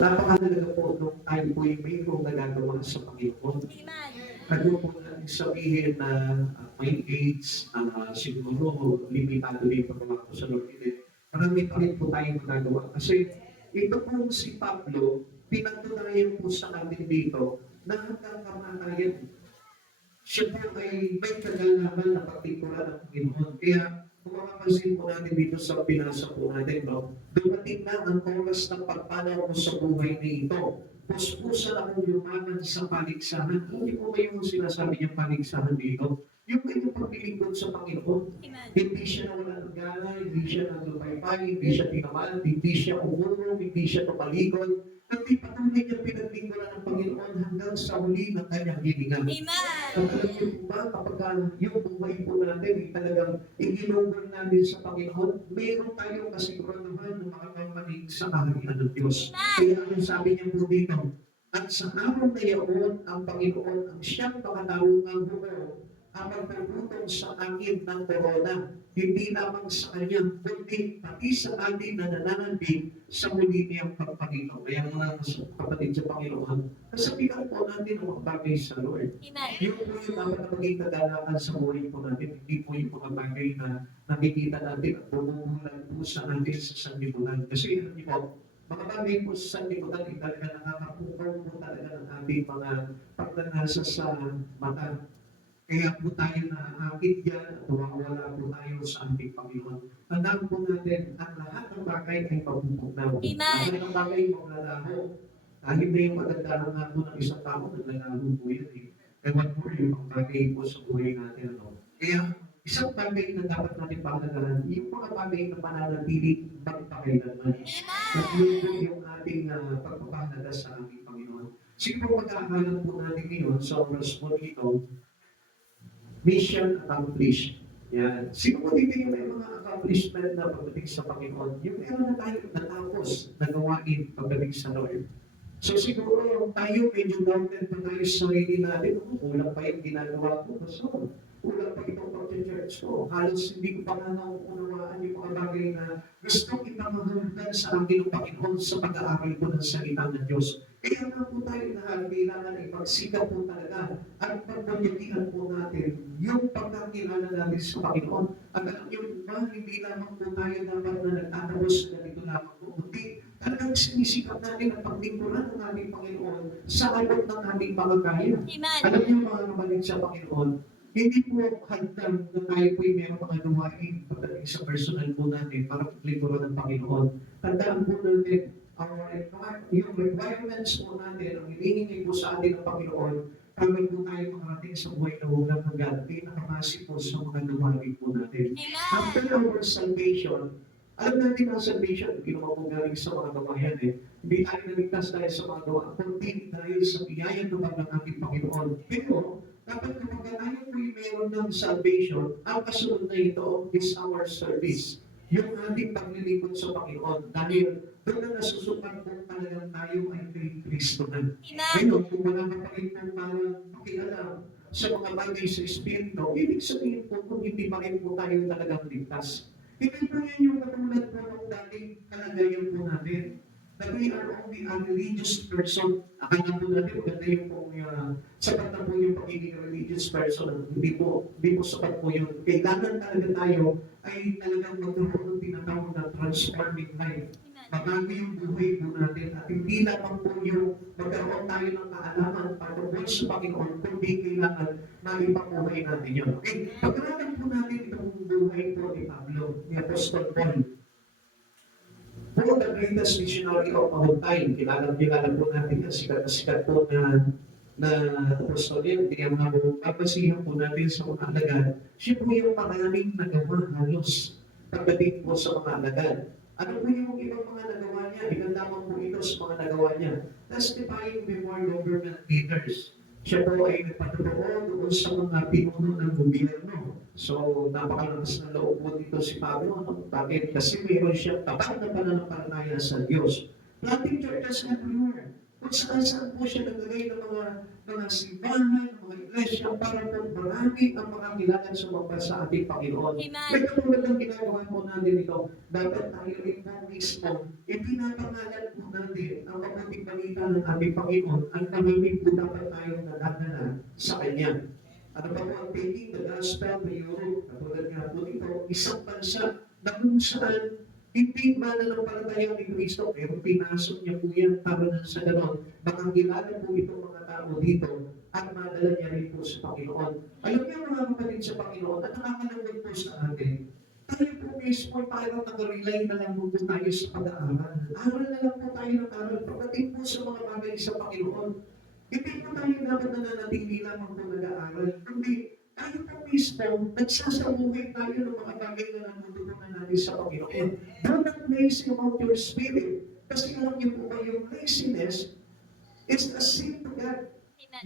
Napakahalaga po nung tayo po'y mayroong nagagawa sa Panginoon. Ano po natin sabihin na may age, siguro limitado rin po mga po sa Lord. Marami pa rin po tayong magagawa. Kasi ito po si Pablo, pinatunayan po sa atin dito na hanggang kamatayan siya po ay may kagalaman na partikular ng Panginoon. Kaya kung makapansin po natin dito sa pinasa po natin, no, dumating na ang oras ng pagpanaw mo sa buhay na ito. Puspusan akong lumaban sa paligsahan. Hindi po ba yung sinasabi niyang paligsahan dito? Yung kanyang paglilingkod sa Panginoon. Hindi siya nawala ng gana, hindi siya naglupaybay, hindi siya tinamal, hindi siya umurong, hindi siya tumalikod. Kundi patuloy niya pinaglingkuran ng Panginoon hanggang sa huli ng kanyang hilingan. At alam niyo po ba, kapag yung buhay po natin ay talagang iginugol natin sa Panginoon, mayroon tayong kasiguraduhan na makakamanig sa kaharian ng Diyos. Kaya ang sabi niya po dito, at sa araw na iyon, ang Panginoon ang siyang makatarungang buo ang magpuputong sa akin ng korona, hindi lamang sa kanya, kundi pati sa atin na nananambing sa muli niyang pagpanginoon. Kaya mga kapatid sa Panginoon, kasabihan po natin ang mga bagay sa Lord. Yung po yung dapat na maging kagalakan sa buhay po natin, hindi po yung mga bagay na nakikita natin at bumubulan po sa atin sa sanlibutan. Kasi alam niyo po, mga bagay po sa sanlibutan ay talaga nakakapukaw po talaga ng ating mga pagtanasa sa mata. Kaya po tayo naakit yan at wala po tayo sa ating Panginoon. Tandaan po natin, ang lahat ng bagay ay pabubugnaw. Lahat ng bagay ay maglalaho. Kahit na yung magandang nga po ng isang tao, naglalaho po yan eh. Ewan po yung bagay po sa buhay natin. No? Kaya isang bagay na dapat natin pangalagaan, yung mga bagay na mananatili magpakailanman. At yun po yung ating pagpapahalaga sa ating Panginoon. Siguro pag-aakalan po natin ngayon sa oras po dito, mission accomplished. Yan. Siguro dito yung may mga accomplishment na pagdating sa Panginoon. Yung meron na tayo natapos na gawain pagdating sa Lord. So siguro tayo medyo doubted pa tayo sa sarili natin. Kulang pa yung ginagawa ko. So, kulang pa itong pag-church ko. Halos hindi ko pa nga nauunawaan yung mga bagay na gusto ipamahulugan sa akin ng Panginoon sa pag-aaral ko ng salita ng Diyos. Kaya nga po tayo na kailangan ay magsikap po talaga at pagpapagyan po natin yung pagkakilala natin sa Panginoon. At alam niyo ba, hindi lamang po tayo dapat na nagtatapos na dito lamang po. Kundi talagang sinisikap natin ang paglingkuran ng ating Panginoon sa alot ng ating pagkakaya. Alam niyo mga kapatid sa Panginoon, hindi po hagdan na tayo po yung meron mga gawain pagdating sa personal po natin para paglingkuran ng Panginoon. Tandaan po natin, yung requirements po natin, ang hinihingi po sa atin ng Panginoon, para po tayo makarating sa buhay na walang hanggan, pinakamasi po sa mga gawain po natin. After our salvation, alam natin ang salvation, ginawa po galing sa mga gawain eh. Hindi tayo naligtas dahil sa mga gawa, kundi dahil sa biyaya naman ng ating Panginoon. Pero, dapat kapag tayo po yung meron ng salvation, ang kasunod na ito is our service. Yung ating paglilingkod sa Panginoon. Dahil doon na nasusukan kung talagang tayo ay kay Kristo na. Ngayon, kung wala ka pa rin po parang pakialam sa mga bagay sa Espiritu, ibig sabihin po kung hindi pa rin po tayo talagang ligtas. Hindi po yan yung katulad po ng dating kalagayan po natin. That we are only a religious person. Akala po natin, maganda yung po, sapat na po yung pagiging religious person. Hindi po sapat po yun. Kailangan talaga tayo ay talagang magkaroon ng tinatawag na transforming life. Magbago yung buhay po natin at hindi lamang po yung magkaroon tayo ng kaalaman patungkol sa Panginoon, kundi kailangan maipabuhay natin yun. Okay, pag-aralan po natin itong buhay po ni Pablo, ni Apostol Paul. Po, the greatest missionary of our time, kilala po natin ang sikat po na apostol yan. Kaya mga papasihan po natin sa mga alagad, siya po yung maraming nagawa halos pagdating po sa mga alagad. Ano po yung ibang mga nagawa niya? Ilan lamang po ito sa mga nagawa niya. Testifying before government leaders. Siya po ay nagpatotoo doon sa mga pinuno ng gobyerno. So, napakalakas na loob po dito si Pablo. Bakit? Kasi mayroon siyang tapat na pananampalataya sa Diyos. Planting churches everywhere. Kung saan po siya naglagay ng mga simbahan, ng mga iglesia, para po marami ang makakilala sa mga sa ating Panginoon. May katulad ng ginagawa po natin ito, dapat tayo rin po mismo, ipinapangalan po natin ang mabuting pamamagitan ng ating Panginoon, ang marami po dapat tayong nadadala sa Kanya. Ano pa po ang taking the gospel to Europe? Katulad nga po dito, isang bansa na kung saan hindi mananampalataya ni Kristo, pero pinasok niya po yan para na sa ganon. Makakilala po itong mga tao dito at madala niya rin po sa Panginoon. Alam niyo mga kapatid sa Panginoon, at nakakalanggan po sa atin, tayo po mismo parang nag-rely na lang po tayo sa pag-aaral. Aral na lang po tayo ng aral. Pagdating po sa mga bagay sa Panginoon, hindi po tayo dapat nananatili lamang po nag-aaral. Kundi tayo po mismo, nagsasabuhay tayo ng mga bagay na natutunan natin sa Panginoon. Do not lazy about your spirit. Kasi alam niyo po ba, yung laziness is a sin to God.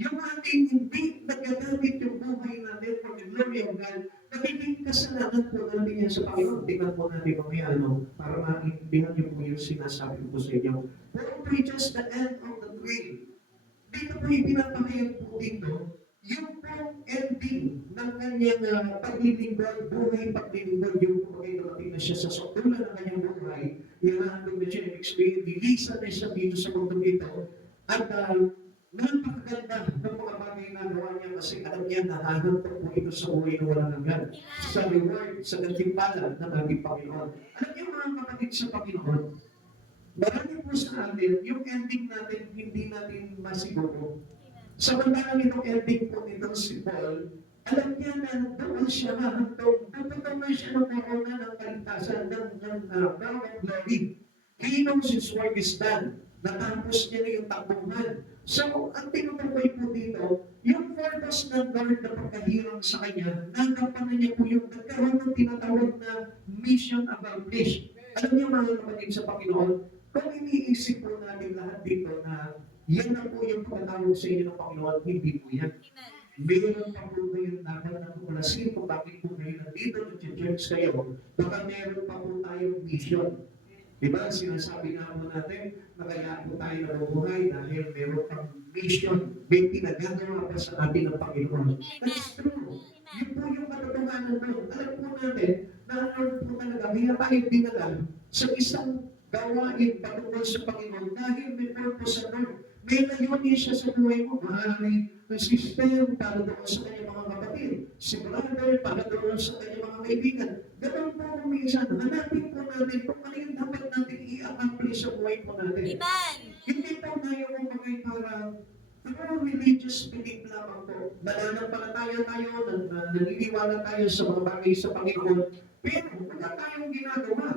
Yung ating hindi nagagamit yung buhay natin for the glory of God, nagiging kasalanan po natin yan sa Panginoon. Tingnan po natin mamaya, para maintindihan niyo po yung sinasabi ko sa inyo. Paul preaches the end of the trail. Dito po yung pinapakayag po dito, yung pong ending ng kanyang paglilingkod, buhay paglilingkod, yung pagkain dumating na siya sa sukdulan ng kanyang buhay, inahandog na siya yung experience, nilisan na siya dito sa mundo dito, at napakaganda ng mga bagay na gawa niya kasi alam niya na hanap po ito sa buhay na walang hanggan, sa reward, sa gantimpala ng ating Panginoon. Alam niyo mga kapatid sa Panginoon, marami po sa atin, yung ending natin, hindi natin masiguro. Samantalang itong ending po nitong si Paul, alam niya na doon siya hahantong, tututunan siya ng corona ng kaligtasan, ng crown of glory. He knows his work is done. Natapos niya na yung takbuhan. So, ang tinutukoy po dito, yung purpose ng Lord na pagkahirang sa kanya, nagampanan niya po yung nagkaroon ng tinatawag na mission accomplished. Alam niyo mga kapatid sa Panginoon, kung iniisip po natin lahat dito na yan na po yung pagkatawag sa inyo ng Panginoon, hindi po yan. Meron pa po kayong dapat na kulasin kung bakit po kayo nandito, nag-church kayo, baka meron pa po tayong mission. Diba, sinasabi nga po natin, na kaya po tayo nabubuhay dahil meron pang mission, may pinagagawa pa sa atin ng Panginoon. That's true. Yun po yung katotohanan mo. Alam po natin, na ano po talaga, kaya tayo dinala sa isang gawain patungkol sa Panginoon dahil may purpose sa Lord. May layunin siya sa buhay mo. Maaaring ang sister para doon sa kanyang mga kapatid. Si brother para doon sa kanyang mga kaibigan. Ganun po kung minsan, hanapin po natin kung ano yung dapat natin i-accomplish sa buhay po natin. Amen. Hindi po tayo kung magay parang religious belief lamang po. Nananampalataya tayo, naniniwala tayo sa mga bagay sa Panginoon. Pero wala tayong ginagawa.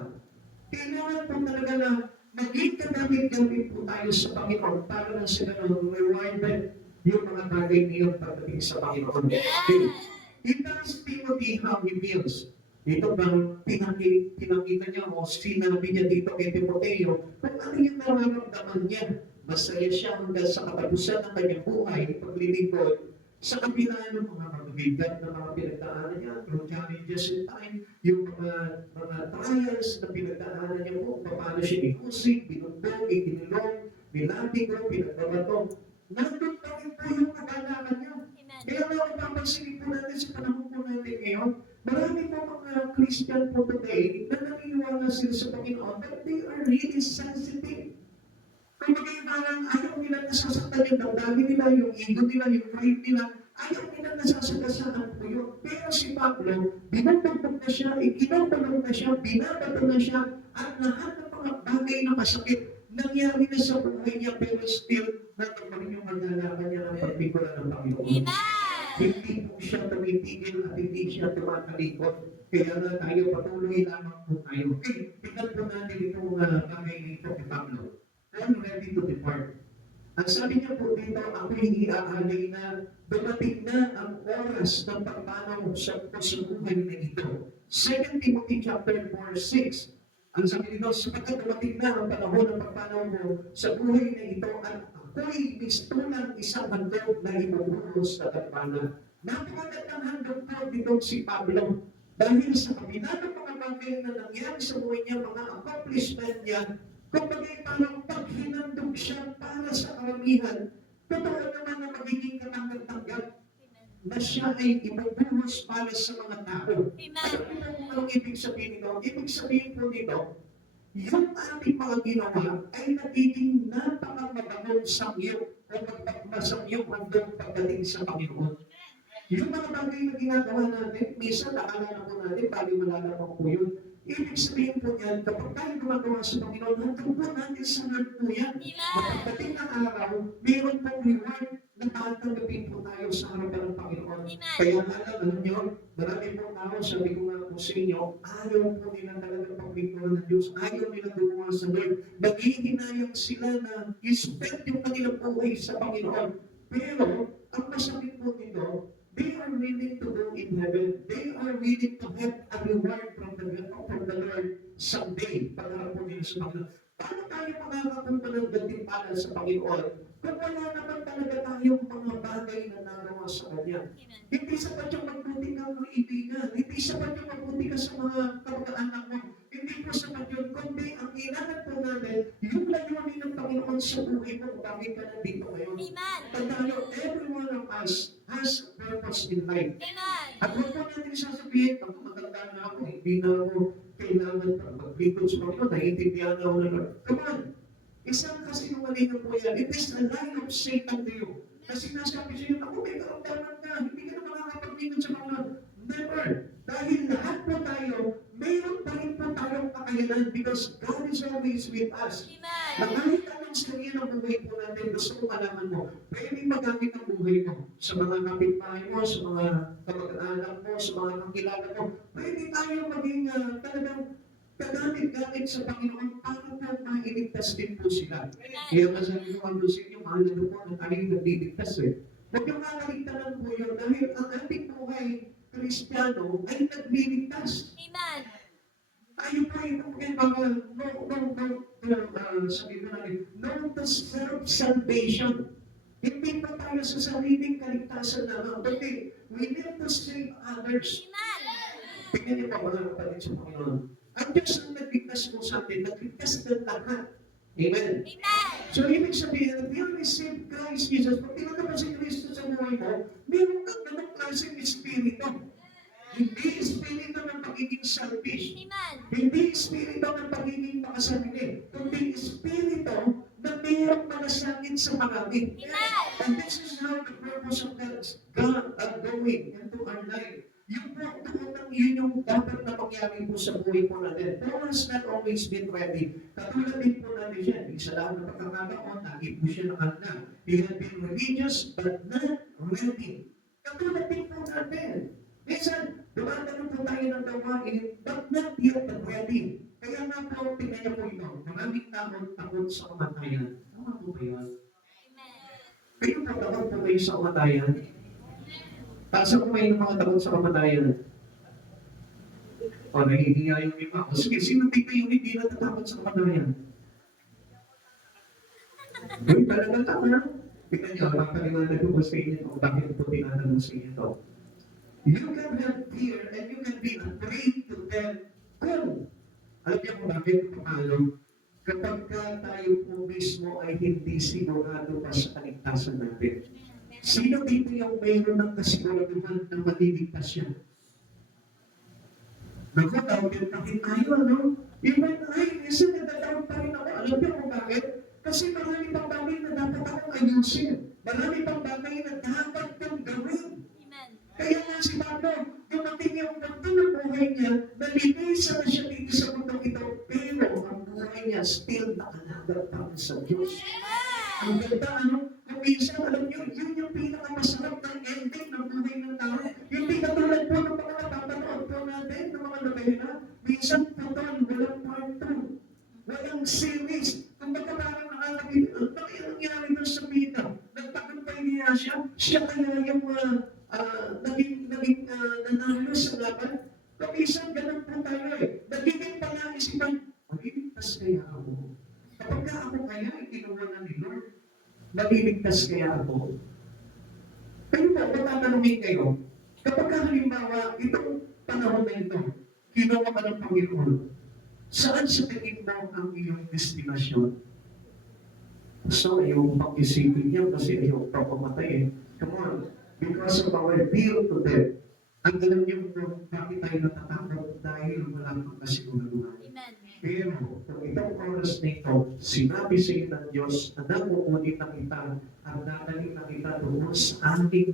Kailangan po talaga na maging kadamit-gamit po tayo sa Panginoon para na sila rewarded yung mga bagay niyo pagdating sa Panginoon. Okay. It tells Timothy how he feels. Dito bang pinakita niya o sinabi niya dito kay Timoteo kung ano yung nararamdaman niya. Masaya siya hanggang sa katapusan ng kanyang buhay, paglilingkod, sa kabila ng mga mabibigat na mga pinagdaanan niya, through challenges in time, yung mga trials na pinagdaanan niya po, paano siya ikusig, binugbog, itinilong, binatigo, pinagbabato. Nandun pa rin po yung nagalaman niya. Kaya mga papansinin po natin sa panahon po natin ngayon, marami po mga Christian po today na naniniwala sila sa Panginoon, but they are really sensitive. Kung maging parang ayaw nila nasasaktan yung damdamin nila, yung ego nila, yung pride nila, ayaw nila nasasagasaan po yun. Pero si Pablo, binubugbog na siya, ikinapalong na siya, binabato na siya, at lahat ng mga bagay na masakit, nangyari na sa buhay niya, pero still, natuloy yung maglalakad niya ng pagpikula ng Panginoon. Hindi po siya tumitigil at hindi siya tumatalikod. Kaya na tayo patuloy lamang po tayo. Okay, tingnan po natin itong bagay nito ni Pablo. I'm ready to depart. Ang sabi niya po dito, ako'y iaalay na dumating na ang oras ng pagpanaw sa buhay na ito. 2 Timothy chapter 4:6. Ang sabi nito, sapagkat dumating na ang panahon ng pagpanaw mo sa buhay na ito at ako'y mistulang isang handog na ibubuhos sa kapana. Napakagandang handog po dito si Pablo. Dahil sa kabila ng mga bagay na nangyari sa buhay niya, mga accomplishment niya, kumbaga parang paghinandog siya para sa karamihan, totoo naman na magiging katanggap-tanggap na siya ay ibubuhos para sa mga tao. Alam niyo kung anong ibig sabihin nito? Ibig sabihin po nito, yung ating mga ginawa ay nagiging napakamabangal bagong samyo o magpapmasamyo hanggang pagdating sa Panginoon. Yung mga bagay na ginagawa natin, minsan naalala po natin, bali malalaman po yun. Ibig sabihin po niyan, kapag tayo gumagawa sa Panginoon, hanggang po natin sa Lord po yan. Mapagdating ng araw, mayroon pong reward na tatanggapin po tayo sa harapan ng Panginoon. Kaya alam nyo, marami po tao, sabi ko nga po sa inyo, ayaw po nila talagang paglingkuran ng Diyos, ayaw nila gumawa sa Lord. Naghihinayang sila na i-spend yung kanilang buhay sa Panginoon. Pero, ang masakit po nito, they are willing to go in heaven. They are willing to have a reward from the Lord someday. Pagharap po nila sa Panginoon. Paano tayo makakapunta ng gantimpala sa Panginoon kung wala naman talaga tayong mga bagay na nagawa sa Kanya? Hindi sapat yung magbuti ka ng kaibigan. Hindi sapat yung magbuti ka sa mga kamag-anak mo. Hindi po sapat yun. Kundi ang kailangan po natin, yung layunin ng Panginoon sa buhay mo. Bakit ka nandito ngayon? Tandaan nyo, every one of us has a purpose in life. At huwag po natin sasabihin, pag matanda na ako, hindi na ako kailangan maglingkod sa Panginoon, naiintindihan na ako na Lord. Come on! Isang kasi yung mali na po yan, it is a lie of Satan to you. Kasi nasabi siya yun, ako may karamdaman ka, hindi ka na makakapaglingkod sa Panginoon. Never! Dahil lahat po tayo, mayroon pa rin po tayong kakayanan because God is always with us. Na kahit anong sariya ng buhay po natin, gusto ko malaman mo, pwede magamit ang buhay mo sa mga kapitbahay mo, sa mga kamag-anak mo, sa mga kakilala mo. Pwede tayo maging talagang kagamit-gamit sa Panginoon para po mailigtas din po sila. Kaya masabi ko ang Lusin, yung mahal na po na tayo nagliligtas eh. Huwag yung kakaligtanan po yun dahil ang ating buhay Kristiyano ay nagliligtas. Amen. Tayo po ay sabi ko natin, no to self-salvation. Hindi pa tayo sa sariling kaligtasan naman. Kundi, we need to save others. Tingnan niyo pa mga kapatid sa Panginoon. Ang Diyos ang nagligtas mo sa atin, nagligtas ng lahat. Amen. So, ibig sabihin, if you receive Christ Jesus, pag tinanggap mo si Kristo sa buhay mo, meron kang ganong klaseng espiritu. Hindi espiritu ng pagiging selfish. Hindi espiritu ng pagiging makasarili. Kundi espiritu na mayroong malasakit sa marami. And this is how the purpose of God going into our life. Yung yun yung dapat na mangyari po sa buhay po natin. Paul has not always been ready. Katulad din po natin siya. Isa lang na pagkakataon, naging po siya ng anak. He had been religious but not ready. Katulad din po natin. Minsan, dumadalo po tayo ng gawain but not yet ready. Kaya nga po, tingnan niyo po ito. Maraming taon takot sa kamatayan. Tama po ba yun? Kayo po takot po kayo sa kamatayan? Taas ako may mga takot sa kamatayan. O, nahihiya yung iba. O sige, sino dito yung hindi natatakot sa kamatayan? Uy, talagang tama. Tingnan niyo, napaliwanag ko po sa inyo kung bakit po tinatanong sa inyo ito. You can have fear and you can be afraid to tell kung. Alam niyo kung bakit paano? Kapag tayo po mismo ay hindi sigurado pa sa kaligtasan natin. Sino dito yung mayroon ng kasiguraduhan na maliligtas siya? Naku, tawagin natin tayo, ano? Even ay, minsan nagtatawag pa rin ako. Alam niyo kung bakit? Kasi marami pang bagay na dapat akong ayusin. Marami pang bagay na dapat kong gawin. Kaya nga si Pablo, dumating yung punto ng buhay niya, nalilisa na siya dito sa mundong ito, pero ang buhay niya still nakalagat para sa Diyos. Ang ganda, ano? Kung minsan, alam niyo, yun yung pinakamasarap ng ending ng buhay ng tao. Hindi katulad po ng mga napapanood po natin, ng mga nabahina. Minsan po doon, walang part 2. Walang series. Kung baga parang nakalagay, ano kaya nangyari doon sa Pita? Nagtagumpay niya siya kaya yung naging nanalo sa laban. Kung minsan, ganun po tayo eh. Nagiging pala isipan, maliligtas kaya ako. Kapag ako kaya, ikinuha na ni Lord. Maliligtas kaya ako. Kayo po, matatanungin kayo. Kapag halimbawa, itong panahon na ito, kinuha ka ng Panginoon, saan sa tingin mo ang iyong destinasyon? So, ayaw pag-isipin niya kasi ayaw pa pamatay eh. Come on. Because of our will to death. Ang alam niyo kung bakit tayo natatakot dahil wala pang kasiguraduhan. Amen. Pero kung itong oras na ito, sinabi sa iyo ng Diyos na nakukunin na kita at dadalhin na kita doon sa ating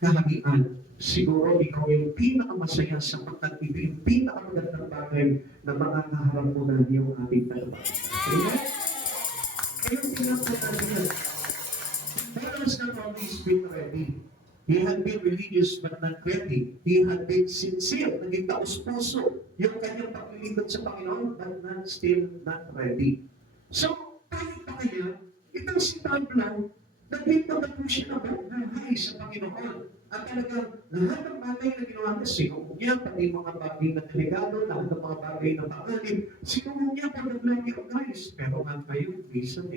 kahagian, siguro ikaw yung pinakamasaya sapagkat ito yung pinakamagandang bagay na makakaharap mo na yung ating dalawa. Amen? Kaya pinakamasaya. Paul has not always been ready. He had been religious but not ready. He had been sincere, naging taos-puso yung kanyang paglilingkod sa Panginoon but still not ready. So, paano pa kaya itong si Pablo, naglingkod na po siya ng buhay sa Panginoon. At talagang lahat ng bagay na ginawa niya, sinuong niya, pati mga bagay na delegado, lahat ng mga bagay na pangalim, sinuong niya for the glory of Christ. Pero nga kayo, minsan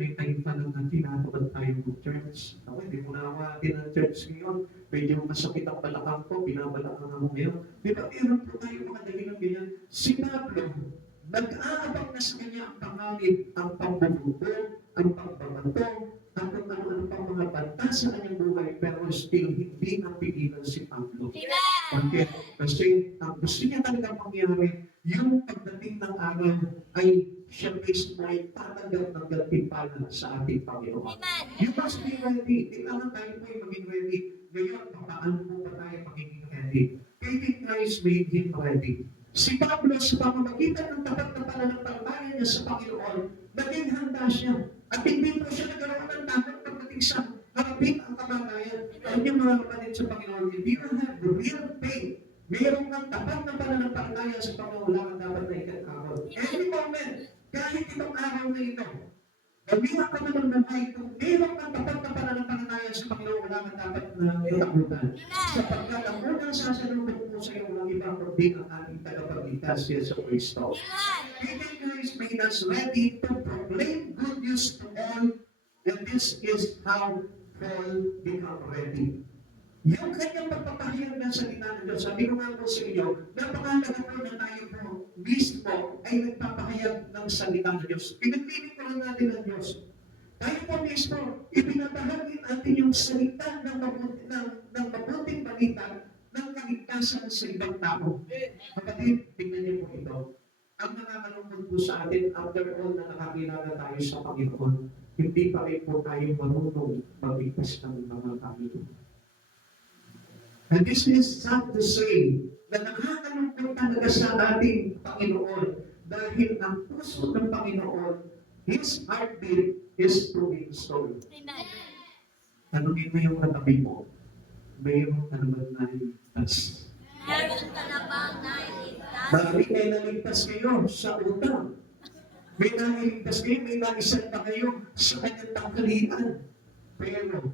may time pa lang na tinatawag tayo ng church. Ako, hindi mo nawatin ang church ngayon. Medyo masakit ang balakang ko, binabalakang ako ngayon. Di ba, meron po tayo mga dahilan ganyan. Si Pablo, nag-aabang na sa kanya ang pangalit, ang pambubuto, ang pagbabato, at kung ano-ano pang mga banta sa kanyang buhay, pero still hindi napigilan si Pablo. Okay? Kasi ang gusto niya talagang mangyari, yung pagdating ng araw ay siya mismo ay tatanggap ng gantimpala sa ating Panginoon. You must be ready. Kailangan tayo po ay maging ready. Ngayon, paano po ba tayo magiging ready? Kaya Christ made him ready. Si Pablo, sa pamamagitan ng tapat na pananampalataya niya sa Panginoon, naging handa siya. At hindi po siya nagkaroon ng takot pagdating sa harapin ang kamatayan. Alam niyo mga kapatid sa Panginoon, if you have real faith, mayroon kang tapat na pananampalataya sa Panginoon, wala kang dapat na ikakawal. Every moment, kahit itong araw na ito, gawin ka naman buhay kung mayroon kang tapat na pananampalataya sa Panginoon, wala kang dapat na katakutan. Sapagkat ang unang sasalubog mo sa iyo ng ibang kundi ang ating tagapagligtas siya sa Kristo. Even Christ made us ready to proclaim good news to all, and this is how Paul become ready. Yung kanyang pagpapahayag ng salita ng Diyos, sabi ko nga po sa inyo, napakalaga po na tayo po mismo ay nagpapahayag ng salita ng Diyos. Pinapilit po lang natin ang Diyos. Tayo po mismo, ibinabahagi natin yung salita ng mabuting balita ng kaligtasan sa ibang tao. Kapatid, tingnan niyo po ito. Ang nakakalungkot po sa atin, after all na nakakilala tayo sa Panginoon, hindi pa rin po tayo marunong magligtas ng mga tao. And this is sad to say na nakakalungkot talaga sa ating Panginoon dahil ang puso ng Panginoon, His heartbeat is to be restored. Tanungin mo yung katabi mo, mayroon ka naman naligtas. Meron ka na bang nailigtas? Marami kayo naligtas kayo sa utang. May naligtas kayo, may naisan pa kayo sa kanyang tanghalian. Pero,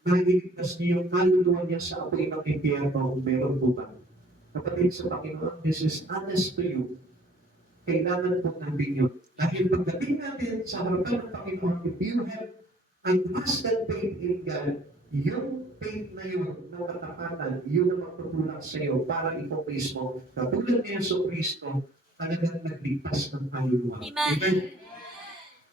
nailigtas niyo yung kaluluwa niya sa apoy ng impyerno, meron po ba? Kapatid sa Panginoon, this is honest to you. Kailangan po natin yun. Dahil pagdating natin sa harapan ng Panginoon, if you have untrusted faith in God, yung faith na yun, na katapatan, yun ang magtutulak sa iyo para ikaw mismo, katulad ni Yesu Cristo, talagang nagligtas ng kaluluwa. Amen?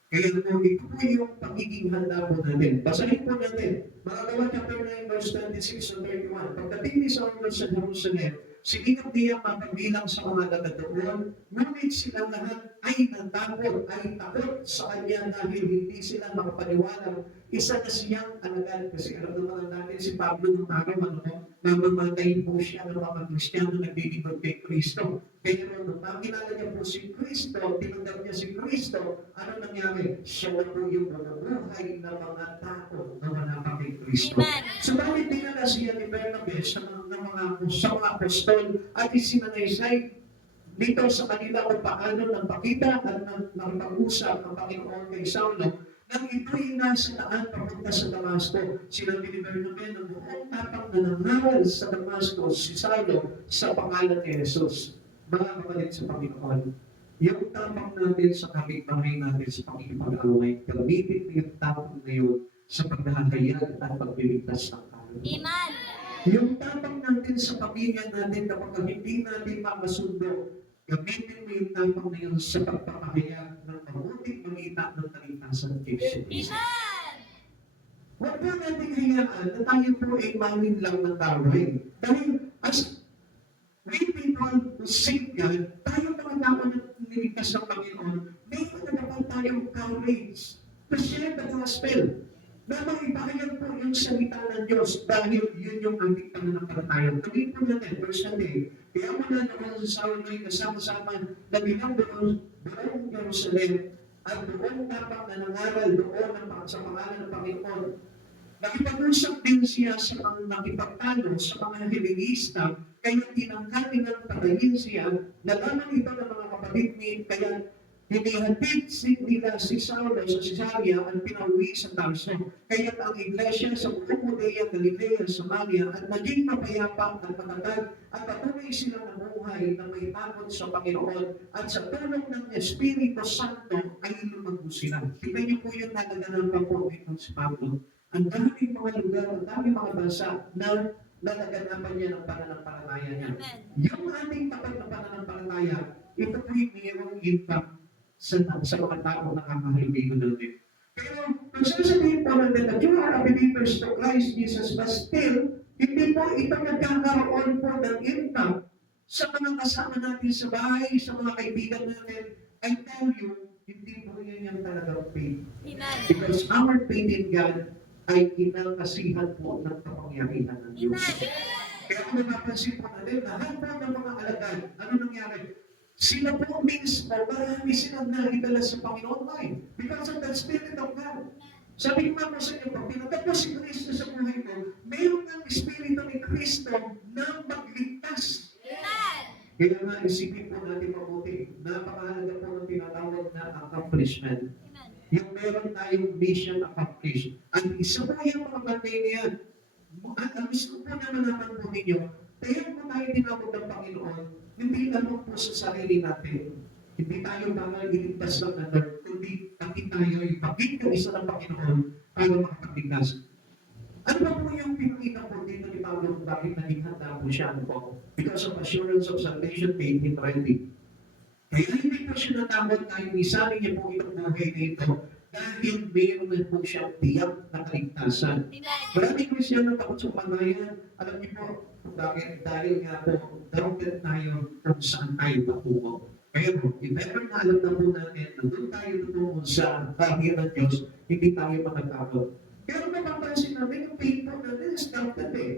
Kaya po, ito po yung pagiging handa po natin. Basahin po natin. Mga chapter 9, verse 26 to 31. Pagdating ni Saul sa Jerusalem, sinikap niya magpabilang sa mga tagadoon, ngunit sila lahat ay natakot, ay takot sa kanya dahil hindi sila makapaniwalang isa na siyang alagad. Kasi alam naman natin si Pablo ng araw, mamamatay po siya ng mga Kristiyano naglilingkod kay Kristo. Pero nung makilala niya po si Kristo, tinanggap niya si Kristo, ano nangyari? Siya na po yung buhay ng mga tao na wala pa kay Kristo. Subalit dinala siya ni Bernabe sa mga apostol at isinanaysay dito sa kanila kung paano nagpakita at nakipag-usap ang Panginoon kay Saulo nang ito'y nasa daan papunta sa Damasco. Sinabi ni Bernabe na buong tapang na nangaral sa Damasco si Saulo sa pangalan ni Jesus. Mga kapatid sa Panginoon, yung tapang natin sa kapitbahay natin sa pakikipag-away, gamitin yung tapang na yun sa paghahayag at pagliligtas ng tao. Amen. Yung tapang natin sa pamilya natin kapag hindi natin makasundo, gamitin mo yung tapang na yun sa pagpapahayag ng mabuting balita ng kaligtasan ng Kristo. Amen. Huwag po natin hayaan na tayo po ay mamin lang ng taway. Dahil as we people who seek God, tayo mga tao na outreach, to share the gospel, na maipakinggan po yung salita ng Diyos dahil yun yung ating pananampalataya. Tuloy po natin, verse 20. Kaya mula naman sa Saul ay kasama-sama na bilang buong Jerusalem at buong tapang na nangaral doon sa pangalan ng Panginoon. Nakipag-usap din siya sa mga nakipagtalo sa mga Helenista, kaya tinangka nilang patayin siya na lamang ito ng mga kapatid ni kaya hinihatid nila si Saulo sa Cesarea at pinauwi sa Tarso. Kaya ang iglesia sa buong Judea, Galilea, Samaria at naging mapayapa at matatag at patuloy silang nabuhay na may takot sa Panginoon at sa tulong ng Espiritu Santo ay lumago sila. Tingnan niyo po yung nagaganan pa po itong si Pablo. Ang daming mga lugar, ang daming mga bansa na nagaganapan niya ng pananampalataya niya. Yung ating tapat na pananampalataya, ito po yung mayroong impact sa mga tao na nakakahalibigan natin. Pero kung sasabihin po natin that you are a believers to Christ Jesus, but still, hindi po ito nagkakaroon po ng impact sa mga kasama natin sa bahay, sa mga kaibigan natin. I tell you, hindi po yan yung talagang faith. Because our faith in God ay kinakasihan po ng kapangyarihan ng Diyos. Kaya kung napansin po natin, lahat po ng mga alagad, ano nangyari? Sila po mismo, marami silang nakikala sa Panginoon ay because of the Spirit of God. Sabi ko nga po sa inyo, pag pinatapos si Kristo sa buhay mo, mayroon ng Espiritu ni Kristo na magligtas. Kaya nga isipin po natin mabuti, napakahalaga po ng tinatawag na accomplishment. Yung meron tayong mission accomplished. At isa po yung mga bagay niya, at ang gusto po na malaman po ninyo, kaya po tayo tinawag ng Panginoon, hindi naman po sa sarili natin. Hindi tayo bakal iligtas ng another, kundi pati tayo ipakita isa ng Panginoon para makapagligtas. Ano ba po yung pinakita po dito ni Pablo bakit naging handa po siya? Ano po? Because of assurance of salvation made him ready. Kaya hindi po siya natakot kahit isali niya po itong buhay dito dahil mayroon na po siyang tiyak na kaligtasan. Maraming Kristiyan na takot sa panayan. Alam niyo po, bakit? Dahil nga po, darogan tayo kung saan tayo patungo. Pero, if ever na alam na po natin na doon tayo tutungo sa kahir ng Diyos, hindi tayo matatakot. Pero mapapansin natin, yung faith po natin is doubted eh.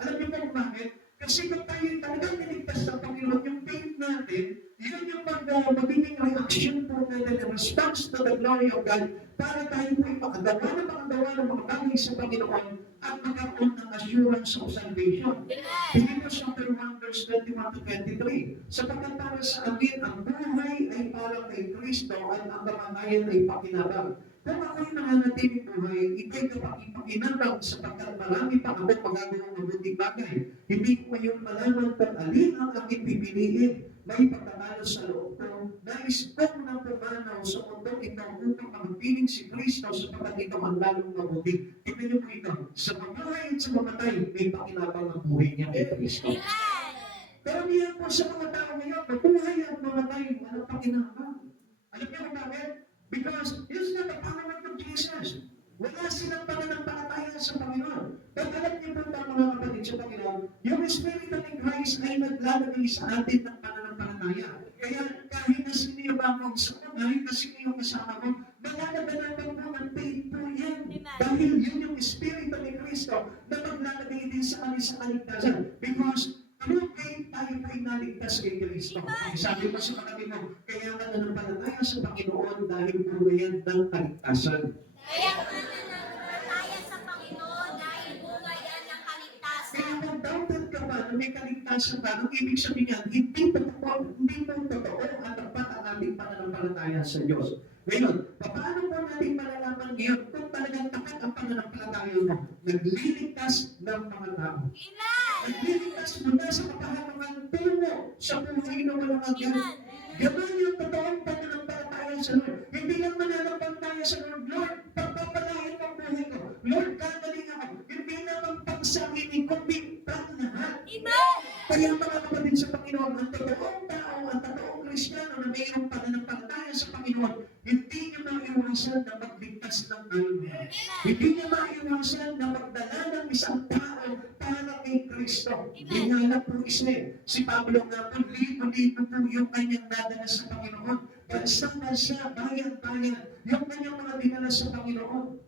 Alam niyo po bakit? Kasi kung tayo talagang niligtas sa Panginoon, yung faith natin, yun yung magiging reaction po natin in response to the glory of God para tayo po yung makagawa ng mga bagay sa Panginoon at magkaroon ng assurance of salvation. Philippians chapter 1 verse 21 to 23. Sapagkat para sa amin, ang buhay ay para kay Kristo at ang kamatayan ay pakinabang. Kung ako'y nanganatiling buhay, ito'y kapakipakinabang sapagkat marami pa ako magagawang mabuting bagay. Hindi ko ngayon malaman kung alin ang aking pipiliin. May pagkakalo sa loob ko, nais kong na pumanaw sa mundong ito upang magpiling si Kristo sapagkat ito ang lalong mabuti. Tingnan niyo po ito, sa pagbuhay at sa mamatay, may pakinabang ang buhay niya kay Kristo. Pero niyan po sa mga tao ngayon, mabuhay at mamatay, walang pakinabang. Alam niyo kung bakit? Because it's not the power of Jesus. Wala silang pananampalataya sa Panginoon. Pero alam niyo po ba mga kapatid sa Panginoon, yung Espiritu ni Christ ay naglalagay sa atin ng pananampalataya. Kaya kahit na sino yung bangong sa mo, kahit na sino yung kasama mo, malalaganapan po ng faith po yan. Dahil yun yung Espiritu ni Kristo na maglalagay din sa amin sa kaligtasan. Because through faith tayo po inaligtas kay Kristo. Sabi mo sa kapatid mo, kaya ka nanampalataya sa Panginoon dahil po yan ng kaligtasan. Kaya mananampalataya sa Panginoon dahil bunga yan ng kaligtasan. Kaya kung doubted ka ba na may kaligtasan ba, ang ibig sabihin niyan, hindi po totoo at tapat ang ating pananampalataya sa Diyos. Ngayon, paano po natin malalaman ngayon kung talagang tapat ang pananampalataya mo? Nagliligtas ng mga tao. Nagliligtas mula sa kapahamangan tungo sa buhay na walang hanggan. Ganoon yung totoong pananampalataya sa Lord. Hindi lang mananampalataya sa Lord, Lord, pagpapalain ang buhay ko. Lord, gagaling ako. Hindi naman pagsarili, kundi pang lahat. Kaya mga kapatid sa Panginoon, ang totoong tao, ang totoong Kristiyano na mayroong pananampalataya sa Panginoon, hindi niya maiwasan na magligtas ng alma. Hindi niya maiwasan na magdala ng isang tao para kay Kristo. Kristo. Hinala po isa eh. Si Pablo nga po, libo-libo po yung kanyang nadala sa Panginoon. Bansa-bansa, bayan-bayan, yung kanyang mga dinala sa Panginoon.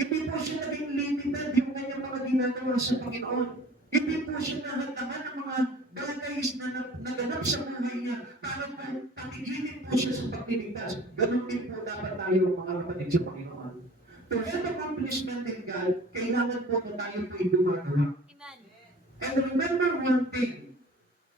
Hindi po siya naging limited yung kanyang mga ginagawa sa Panginoon. Hindi po siya nahandaman ng mga bagay na naganap sa buhay niya para po patigilin po siya sa pagliligtas. Ganun din po dapat tayo mga kapatid sa Panginoon. To have accomplishment in God, kailangan po na tayo po gumagawa. And remember one thing,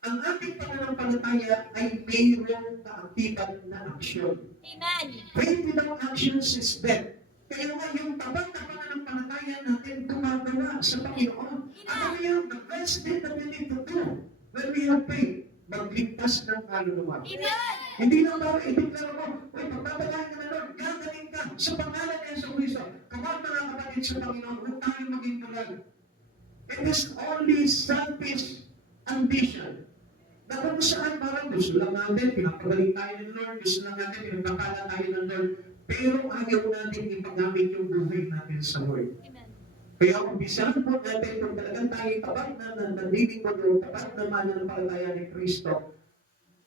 ang ating pananampalataya ay mayroong kaaktiban na aksyon. Amen. Faith without actions is dead. Kaya nga yung tabang na pananampalataya natin gumagawa sa Panginoon. Ano yung the best thing that we need to do when we have faith? Magligtas ng kaluluwa. Amen. Hindi lang daw i-declare mo, uy, pagpapalain ka na doon, gagaling ka sa pangalan ng Yesu Cristo. Kapag mga kapatid sa Panginoon, huwag tayo maging tulad. It is only selfish ambition. Na kung saan parang gusto lang natin, pinapagaling tayo ng Lord, gusto lang natin, pinagpapala tayo ng Lord, pero ayaw natin ipagamit yung buhay natin sa Lord. Amen. Kaya umpisahan po natin kung talagang tayo tapat na nanlilingkod o tapat na mananampalataya ni Kristo,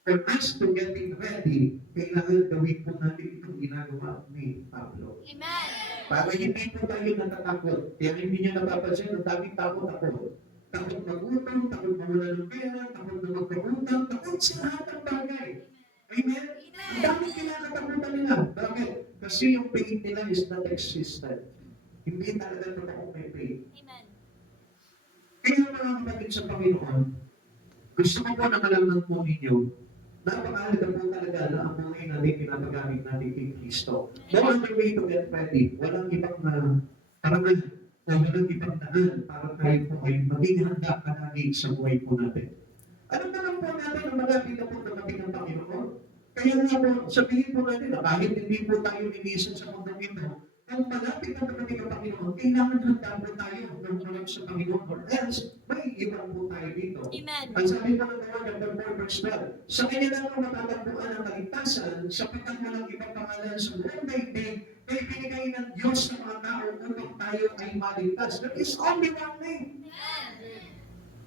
for us to getting ready, kailangan gawin po natin itong ginagawa ni Pablo. Amen. Para hindi po tayo natatakot. Kaya hindi niya napapansin, ang daming takot ako. Takot magutang, takot mawala ng pera, takot na magkautang, takot sa lahat ng bagay. Amen? Ang daming kinakatakutan nila. Bakit? Kasi yung faith nila is not existent. Hindi talaga totoo may faith. Amen. Kaya mga kapatid sa Panginoon, gusto ko po na malaman po ninyo, napakahalaga po talaga na ang buhay natin pinapagamit natin kay Kristo. No other way to get ready. Walang ibang parangal o walang ibang daan para tayo po ay maging handa palagi sa buhay po natin. Alam naman po natin na malapit na po dumating ang Panginoon. Kaya nga po, sabihin po natin na kahit hindi po tayo linisan sa mundong ito, kung malapit na dumating ang Panginoon, kailangan handa po tayo ng walang sa Panginoon or else may ibang po tayo dito. Amen. Ang sabi po ng Lord, chapter 4, verse 12, sa kanya lang po matatagpuan ang kaligtasan sapagkat walang ibang pangalan sa buong daigdig kaya binigay ng Diyos ng mga tao upang tayo ay maligtas. There is only one name.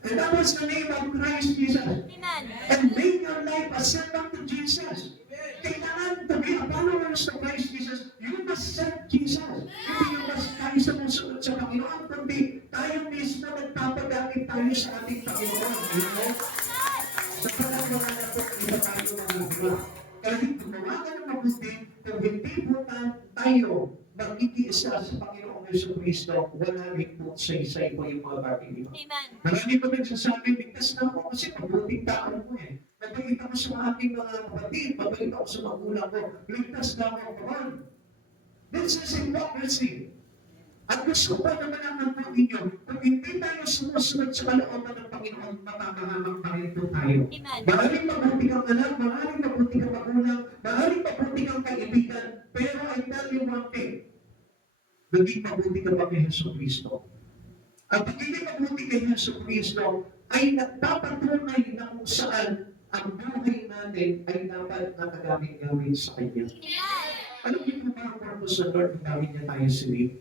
And that was the name of Christ Jesus. Amen. And make your life acceptable to Jesus. Kailangan to be a followers of Christ Jesus, you must serve Jesus. Hindi yung mas tayo sumusunod sa Panginoon, kundi tayo mismo nagpapagamit tayo sa ating Panginoon. Amen? Sa panahon na po, iba tayo magagawa. Kahit gumawa ka ng mabuti, kung hindi po tayo magkikiisa sa Panginoong Yesu Cristo, wala rin po sa isa po yung mga bagay nito. Amen. Marami pa nagsasabi, ligtas na ako kasi mabuting tao ko eh. Mabait ako sa aking mga kapatid, mabait ako sa magulang ko, ligtas na ako kaman. This is hypocrisy. At gusto ko na malaman po ninyo, kung hindi tayo sumusunod sa kalooban ng Panginoon, mapapahama pa rin po tayo. Amen. Maraming mabuti kang anak, maraming mabuti kang magulang, maraming mabuti kang kaibigan, pero I tell you one thing, naging mabuti ka ba kay Yesu Cristo? At pagiging mabuti kay Yesu Cristo ay nagpapatunay na kung saan ang buhay natin ay dapat nakagamit gawin sa Kanya. Alam niyo po ba ang purpose ng Lord na gawin niya tayo silip?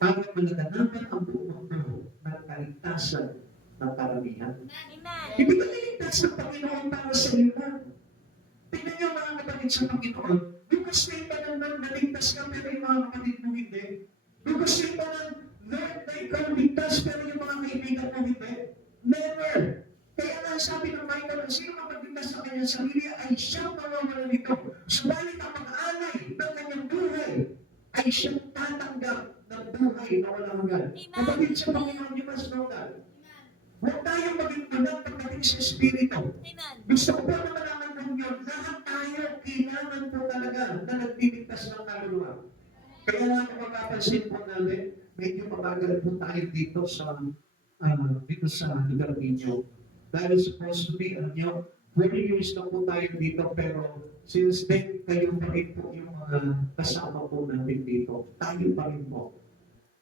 Para malaganapan ang buong mundo ng kaligtasan ng karamihan. Amen. Hindi ka niligtas ng Panginoon para sa iyo lang. Tingnan niyo mga kapatid sa Panginoon, because may pa naman naligtas ka pero yung mga kapatid mo hindi. Because may pa ng Lord na ikaw ligtas pero yung mga kaibigan mo hindi. Never. Kaya nga sabi ng Michael, ang sino mapagligtas sa kanyang sarili ay siyang mawawalan nito. Subalit ang mag-alay ng kanyang buhay ay siyang tatanggap ng buhay na walang hanggan. Kapatid sa Panginoon, you must know that. Huwag tayong maging unang pagdating sa Espiritu. Amen. Gusto ko po na malaman ng Diyos, lahat tayo kailangan po talaga na nagtiligtas ng kaluluwa. Kaya nga kung mapapansin po natin, medyo mabagal po tayo dito sa lugar ninyo. Dahil supposed to be, 40 years na po tayo dito, pero since then, kayo pa rin po yung mga kasama po natin dito. Tayo pa rin po.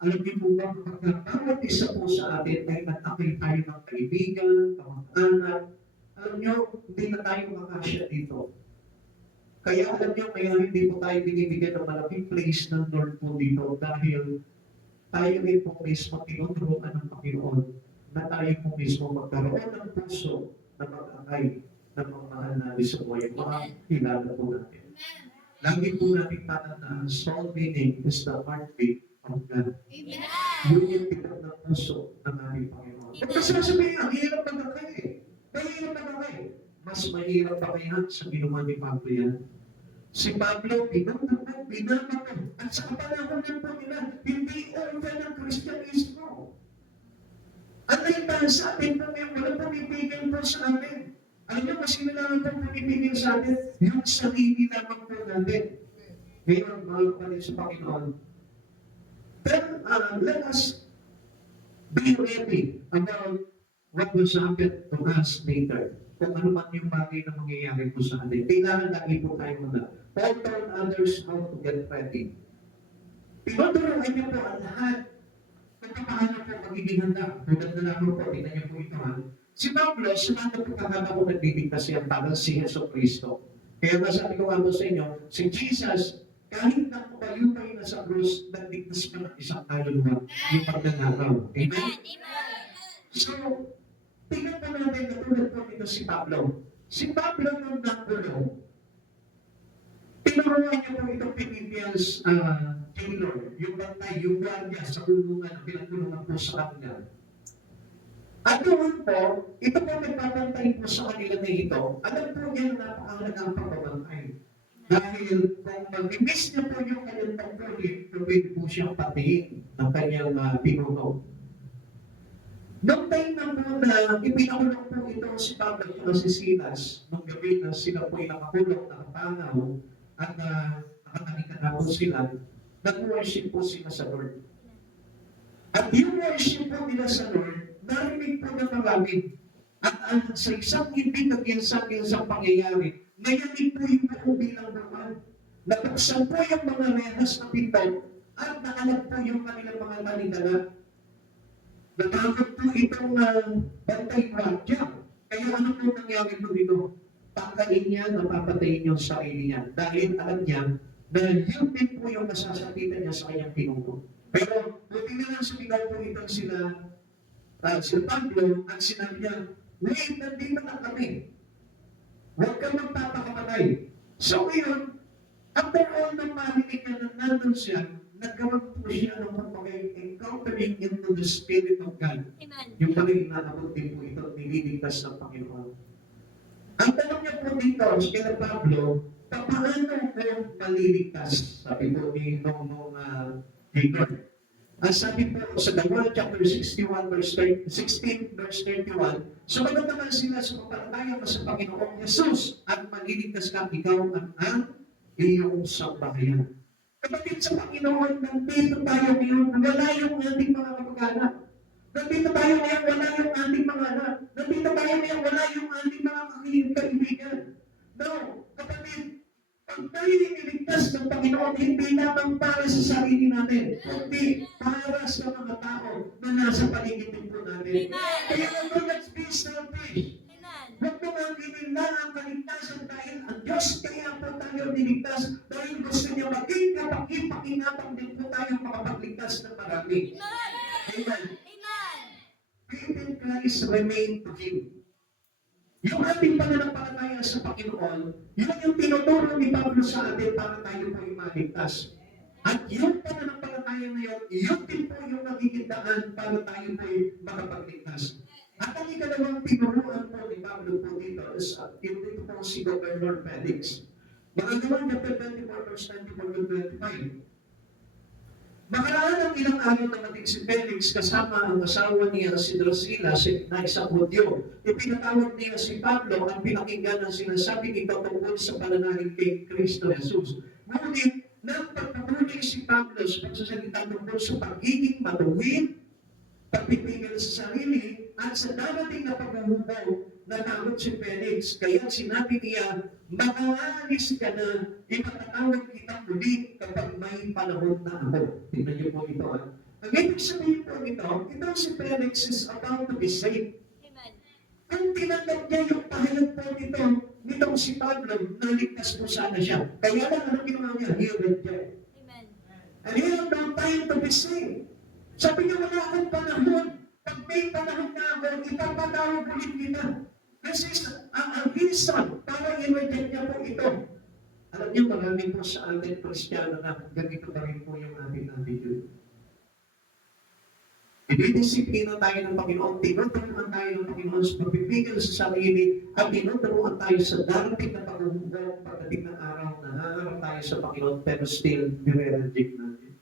Alam niyo po ba, kapag bawat isa po sa atin ay nag-akay tayo ng kaibigan, kamag-anak, alam niyo, hindi na tayo makasya dito. Kaya alam niyo, kaya hindi po tayo binibigyan ng malaking place ng Lord po dito dahil tayo rin po mismo tinuturuan ng Panginoon na tayo po mismo magkaroon ng puso na mag-akay ng mga mahal natin sa buhay, mga kilala po natin. Lagi po natin tatandaan, soul meaning is the heartbeat of God. Amen. Yun yung tipat ng puso ng ating Panginoon. At kasi sasabihin, ang hirap mag-akay eh. Mahirap mag-akay. Mas mahirap pa kaya sa ginawa ni Pablo yan. Si Pablo, binamato. At sa kapanahon ng po nila, hindi over ng Kristyanismo. Ang naitahan sa atin po ngayon, walang pumipigil po sa atin. Alam niyo, mas kailangan po pumipigil sa atin, yung sarili lamang po natin. Ngayon, mga kapatid sa Panginoon, then, let us be ready about what will happen to us later. Kung ano man yung bagay na mangyayari po sa atin. Kailangan lagi po tayo muna. Paul told others how to get ready. Tinuturuan niyo po ang lahat kung paano po magiging handa. Tulad na lang po, tingnan niyo po ito ha. Si Pablo, sa mga pagkakata po nagdidigtas siya para si Yeso Cristo. Kaya masabi ko nga po sa inyo, si Jesus, kahit na kayo na sa krus, nagdigtas pa ng isang kaluluwa yung pagdangaraw. Amen? So, tingnan po natin na tulad po nito si Pablo. Si Pablo nung nakulong, tinuruan niyo po itong Philippians jailer, yung bantay, yung guardia sa kulungan, pinagkulungan po sa kanila. At doon po, ito po nagpapantay po sa kanila na ito, alam po niya na napakahalaga ang pagbabantay. Dahil kung mag-miss niya po yung kanyang tangkulin, pwede po siyang patiin ng kanyang pinuno. Noong time na po na ipinakulong po ito si Pablo at si Silas, nung gabi na sila po ay nakakulong, nakapangaw, at nakatanika na po sila, nag-worship po sila sa Lord. At yung worship po nila sa Lord, narinig po na marami. At sa isang hindi nag-insang pangyayari, nayanig po yung buong bilang naman. Nabuksan po yung mga rehas na pinto at nakalag po yung kanilang mga talindala. Natakot po itong bantay guardia. Kaya ano po nangyari po dito? Pakain niya, napapatayin yung sarili niya. Dahil alam niya na yun din po yung nasasakitan niya sa kanyang pinuno. Pero buti na lang sumigaw po ito sila Pablo at sinabi niya, wait, nandito na kami. Huwag kang magpapakamatay. So ngayon, after all na marinig niya na nandun siya, nagkaroon po siya ng encountering into the Spirit of God. Amen. Yung pala inaabot din po ito, nililigtas ng Panginoon. Ang tanong niya po dito, kila Pablo, paano ko maliligtas? Sabi po ni Nong Jacob. Ang sabi po sa Daniel chapter 16 verse 31, sumagot naman sila sa papalataya sa Panginoong Jesus at maliligtas ka ikaw at ang iyong sambahayan. Kapatid sa Panginoon, nandito tayo ngayon, wala yung ating mga kapag-anak. Nandito tayo ngayon, wala yung ating mga anak. Nandito tayo ngayon, wala yung ating mga kaibigan. No, kapatid, pag tayo iniligtas ng Panginoon, hindi lamang para sa sarili natin, kundi para sa mga tao na nasa paligid din po natin. Kaya naman, let's be selfish. Huwag mo nga kinila ang kaligtasan dahil ang Diyos kaya po tayo niligtas dahil gusto niya maging kapag-ipakinapang din po tayo makapagligtas ng marami. Amen. Faith in Christ remain to Him. Yung ating pananampalataya sa Panginoon, yun yung tinuturo ni Pablo sa atin para tayo po ay maligtas. At yung pananampalataya na yun, yun din po yung nagiging daan para tayo po ay makapagligtas. At ang ikalawang tinuruan po ni Pablo po dito is dito po si Governor Felix. Mga gawa chapter 24 verse 24-25. Makaraan ng ilang araw na natin si Felix kasama ang asawa niya si Drusilla na isang Hudyo. Ipinatawag niya si Pablo ang pinakinggan ng sinasabi nito tungkol sa pananalig kay Kristo Jesus. Ngunit, nang pagpapuli si Pablo sa pagsasalita tungkol sa pagiging matuwid, pagpipigil sa sarili, at sa darating na paghuhubaw, natakot si Felix. Kaya sinabi niya, makaalis ka na, ipatatawag kita muli kapag may panahon na ako. Tingnan niyo po ito. Ang ibig sabihin po ito si Felix is about to be saved. Ang tinanggap niya yung pahayag po nitong si Pablo, naligtas po sana siya. Kaya lang, anong ginawa niya? He rejected. And he had no time to be saved. Sabi niya, wala akong panahon. Pag may panahon na ako, ipapatawag ulit kita. Kasi ang reason para i-reject niya po ito. Alam niyo, marami po sa atin Kristiyano na ganito na rin po yung ating attitude. Dinidisiplina tayo ng Panginoon, tinuturuan tayo ng Panginoon sa pagbibigyan sa sarili, at tinuturuan tayo sa darating na paghuhugang pagdating ng araw na haharap tayo sa Panginoon, pero still, nire-reject natin.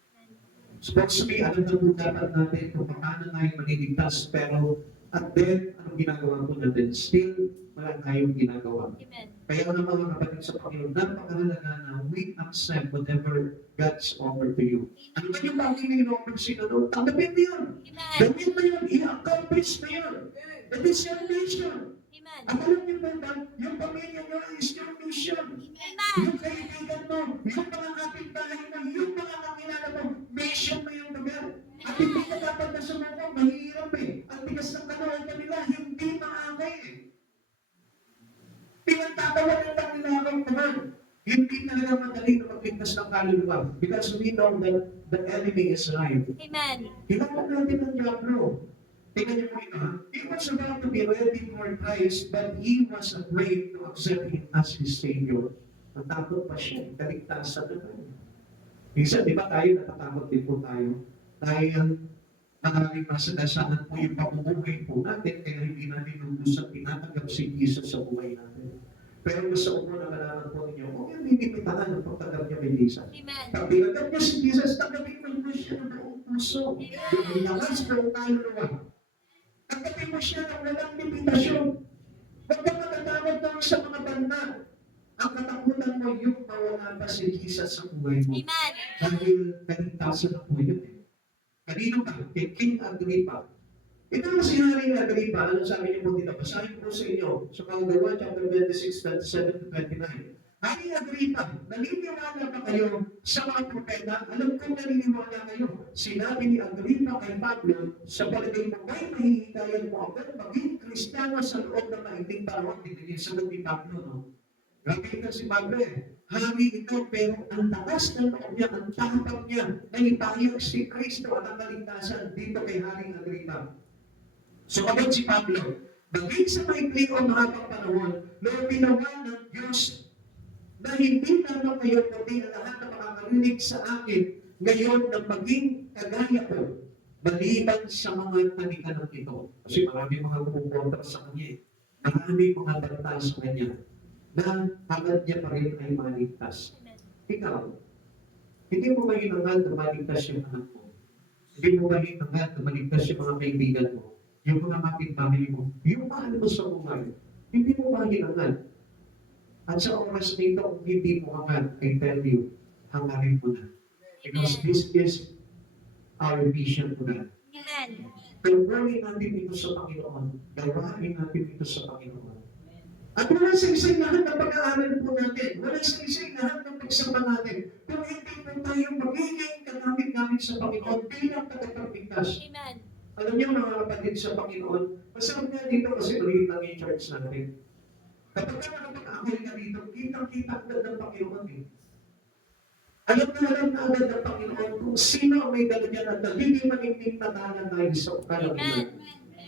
Supposed to be, alam na po dapat natin kung paano tayo maniligtas, pero at then, anong ginagawa po natin? Still, wala tayong ginagawa. Amen. Kaya ng mga kapatid sa Panginoon, napakahalaga na we accept whatever God's offered to you. Ano ba yung bagay na in-offer sino doon? Tanggapin mo yun. Amen. Gawin mo yun. I-accomplish mo yun. That is your mission. Amen. At alam niyo ba, yung pamilya nyo is your mission. Amen. Yung kaibigan mo, yung mga kapitbahay mo, yung mga kakilala mo, mission mo yung lugar. At hindi ka dapat na sumuko, mahirap eh. Ang bigas ng kalooban nila, hindi maangay eh. Pinagtatawanan lang nila ang naman. Hindi talaga madali na magligtas ng kaluluwa. Because we know that the enemy is right. Amen. Hinapon natin ng Diablo. Tingnan niyo po ito, ha? He was about to be ready for Christ, but he was afraid to accept him as his Savior. Natakot pa siya. Kaligtasan naman. Minsan, di ba tayo natatakot din po tayo? Dahil maraming masadasaan po yung pamumuhay po natin, kaya hindi natin lubusang tinatanggap si Jesus sa buhay natin. Pero gusto ko po na malaman po ninyo, kung yung bibitahan ang pagtanggap niya kay Jesus. Amen. Pag tinanggap niya si Jesus, tanggapin mo siya ng buong puso. Yung lakas ng kaluluwa. Tanggapin mo siya ng walang limitasyon. Huwag ka matatakot lang sa mga banda. Ang katakutan mo yung mawala pa si Jesus sa buhay mo. Amen. Dahil kaligtasan na po yun eh. Kanino ba? Kay King Agrippa. Ito ang si Haring Agrippa. Ano sabi niyo po dito? Basahin ko sa inyo. Sa Kalagawa, chapter 26, 27 to 29. Haring Agrippa, naniniwala ba kayo sa mga propeta? Alam ko naniniwala kayo. Sinabi ni Agrippa kay Pablo, sa palagay mo ba'y mahihikayan mo agad maging Kristiyano sa loob ng mahiling panahon? Tinigil sa ni Pablo, no? Grabe ito si Pablo eh. Hari ito, pero ang takas ng loob niya, ang tapang niya, na ipahayag si Kristo at ang kaligtasan dito kay Haring Agrippa. Sumagot si Pablo, maging sa maikli o mahabang panahon, na pinawa ng Diyos na hindi lamang kayo pati ang lahat na makakarinig sa akin ngayon na maging kagaya ko, maliban sa mga talikanan ito. Kasi marami mga pupunta sa kanya eh. Marami mga banta sa kanya na agad niya pa rin ay maligtas. Ikaw, hindi mo ba hinangad na maligtas yung anak mo? Hindi mo ba hinangad na maligtas yung mga kaibigan mo? Yung mga kapitbahay mo? Yung mahal mo sa buhay? Hindi mo ba hinangad? At sa oras nito, kung hindi mo hangad, I tell you, hangarin mo na. Because this is our vision po na. Amen. Gawin natin ito sa Panginoon. Gawain natin ito sa Panginoon. At wala sa isang lahat ng pag-aaral po natin. Wala sa isang lahat ng pagsama natin. Kung hindi po tayo magiging kagamit namin sa Panginoon bilang tagapagligtas. Amen. Alam niyo mga kapatid sa Panginoon, masarap nga dito kasi maliit lang yung church natin. Kapag ka nakapag-akay ka dito, kitang-kita agad ng Panginoon eh. Alam na agad ng Panginoon kung sino ang may dala niya at nagiging magiging tatanan tayo sa kalabihan.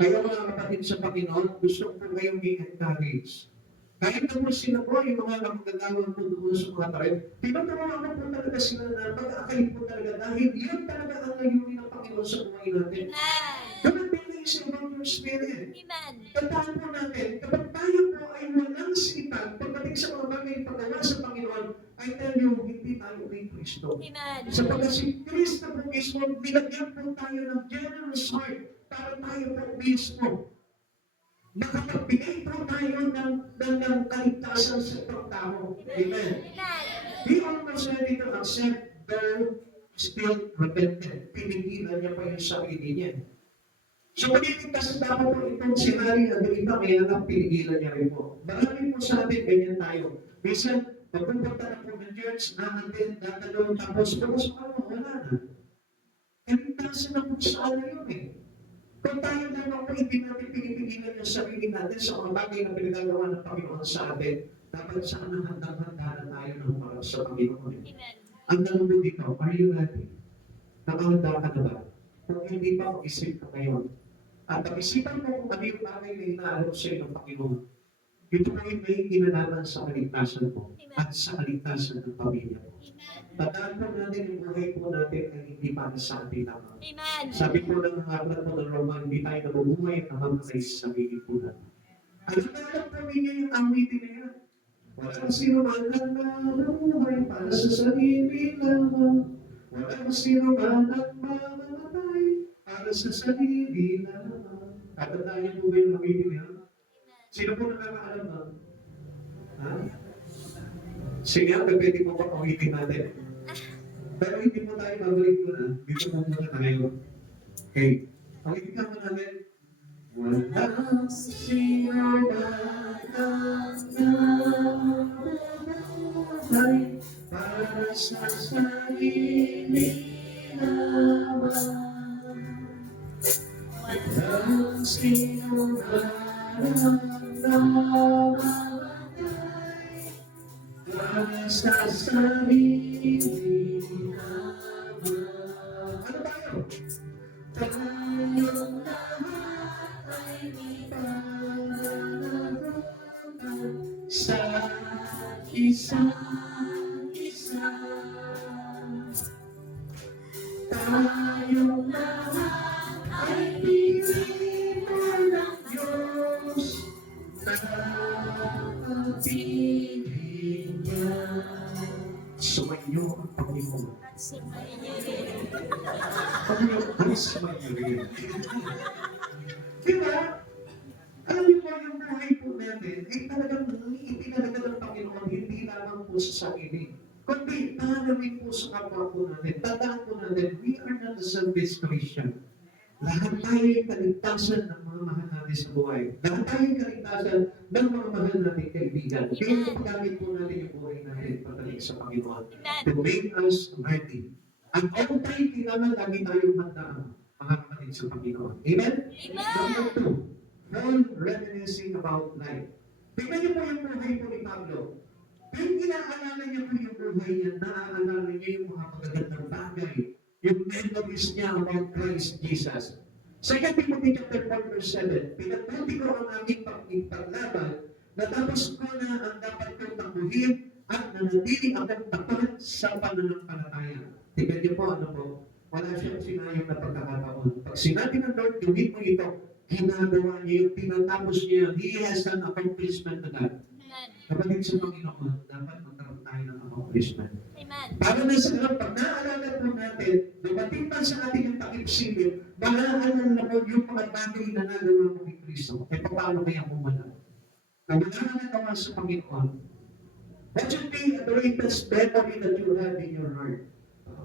Kaya mga kapatid sa Panginoon, gusto ko kayong i-encourage. Kahit na po sila po, yung mga nagagawang po doon sa mga tarin, tinuturuan ko po talaga sila na mag-akay po talaga dahil yun talaga ang layunin ng Panginoon sa buhay natin. Don't believe about your spirit. Amen. Tandaan po natin, kapag tayo po ay walang sipag, pagdating sa mga bagay paggawa sa Panginoon, I tell you, hindi tayo kay Kristo. Amen. Sapagkat si Kristo po mismo, binagyan po tayo ng generous heart para tayo po mismo. Nakapagbigay po tayo ng kaligtasan sa ibang tao. Amen. He almost ready to accept, though still repentant. Pinigilan niya pa yung sarili niya. So, maniligtas na dapat po itong si Haring Agrippa, kaya lang pinigilan niya rin po. Marami po sa atin, ganyan tayo. Minsan, pagpupunta na po ng church, natin, tatanong, tapos, bukas pa wala na. Kaligtasan na po sa ano yun eh. Kung tayo naman po, hindi natin pinipigilan yung sarili natin sa mga bagay na pinagagawa ng Panginoon sa atin, dapat saan ang handang-handa na tayo ng para sa Panginoon. Amen. Ang tanong mo dito, are you ready? Nakahanda ka na ba? Kung hindi pa, mag-isip ka ngayon. At pag-isipan mo kung ano yung bagay na inaalok sa iyo ng Panginoon. Ito po yung may kinalaman sa kaligtasan mo at sa kaligtasan ng pamilya mo. Tandaan po natin yung buhay po natin ay hindi para sa atin lamang. Amen. Sabi po ng aklat po ng Roma, hindi tayo nabubuhay at namamatay sa sarili po natin. Alam na alam po ninyo yung awitin na yan. Walang sino man ang nabubuhay para sa sarili lamang. Walang sino man ang mamamatay para sa sarili lamang. Tatandaan niyo po ba yung awitin na yan? Sino po nakakaalam na? Ha? Sige, pwede mo ba awitin natin? Pero hindi mo tayo babalik doon, ha? Dito mo muna tayo. Okay. Awitin ka mo natin. Walang sino man ang nabubuhay para sa sarili lamang. Walang sino man ang nabubuhay para sa sarili lamang. Ano tayo? Tayong lahat ay ipangalaman sa isa't isa. Tayong lahat ay pinili ng Diyos. Nakapili niya. Sumainyo ang Panginoon. Panginoon ay sumainyo rin. Diba? Alam niyo po yung buhay po natin ay talagang ipinalaga ng Panginoon hindi lamang po sa sarili. Kundi rin po sa kapwa po natin. Tandaan po natin, we are not a selfish Christian. Lahat tayo ay kaligtasan ng mga mahal natin sa buhay. Lahat tayo ay kaligtasan ng mga mahal natin kaibigan. Kaya paggamit po natin yung buhay natin patalig sa Panginoon to make us mighty. At all time, kailangan lagi tayong handaan mga kapatid sa Panginoon. Amen? Number 2, full reminiscing about life. Tingnan niyo po yung buhay po ni Pablo. Kaya inaalala niya po yung buhay niya, naaalala niya yung mga magagandang bagay, yung memories niya about Christ Jesus. 2 Timothy chapter 4 verse 7, pinagbuti ko ang aming paglaban, natapos ko na ang dapat kong takbuhin at nanatiling akong tapat sa pananampalataya. Tingnan niyo po, ano po, wala siyang sinayang na pagkakataon. Pag sinabi ng Lord, gawin mo ito, ginagawa niya yung tinatapos niya, He has an accomplishment na that. Kapatid sa Panginoon, dapat magkaroon tayo ng accomplishment. Amen. Para na sa Lord, pag naaalala po natin, dumating pa sa ating yung takip-silip, maaalala na po yung mga bagay na nagawa mo kay Kristo. E paano kaya kung wala? Kung wala na nagawa sa Panginoon, what should be the greatest memory that you have in your heart?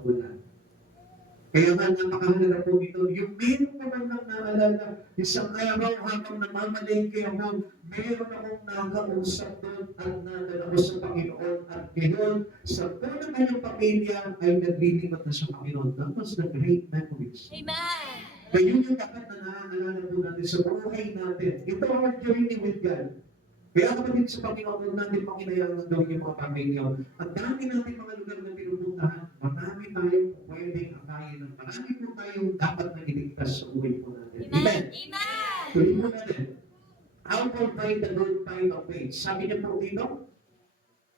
Wala. Kaya nga napakahalaga po ito. Yung meron ka man lang naalala, isang araw habang namamalengke ako, meron akong nakausap doon at nadala ko sa Panginoon. At ngayon, sa buong ng kanyang pamilya ay naglilipat na sa Panginoon. That was the great memories. Amen. Kaya yun yung dapat na naaalala po natin sa buhay natin. Ito our journey with God. Kaya kapatid sa Panginoon, huwag natin pakinayangan gawin yung mga pamilya. At dami natin mga lugar na pinupuntahan, marami tayong pwedeng akayin at marami po tayong dapat na iligtas sa buhay po natin. Amen. Amen. Tuloy po natin. How to fight the good fight of faith. Sabi niya po dito,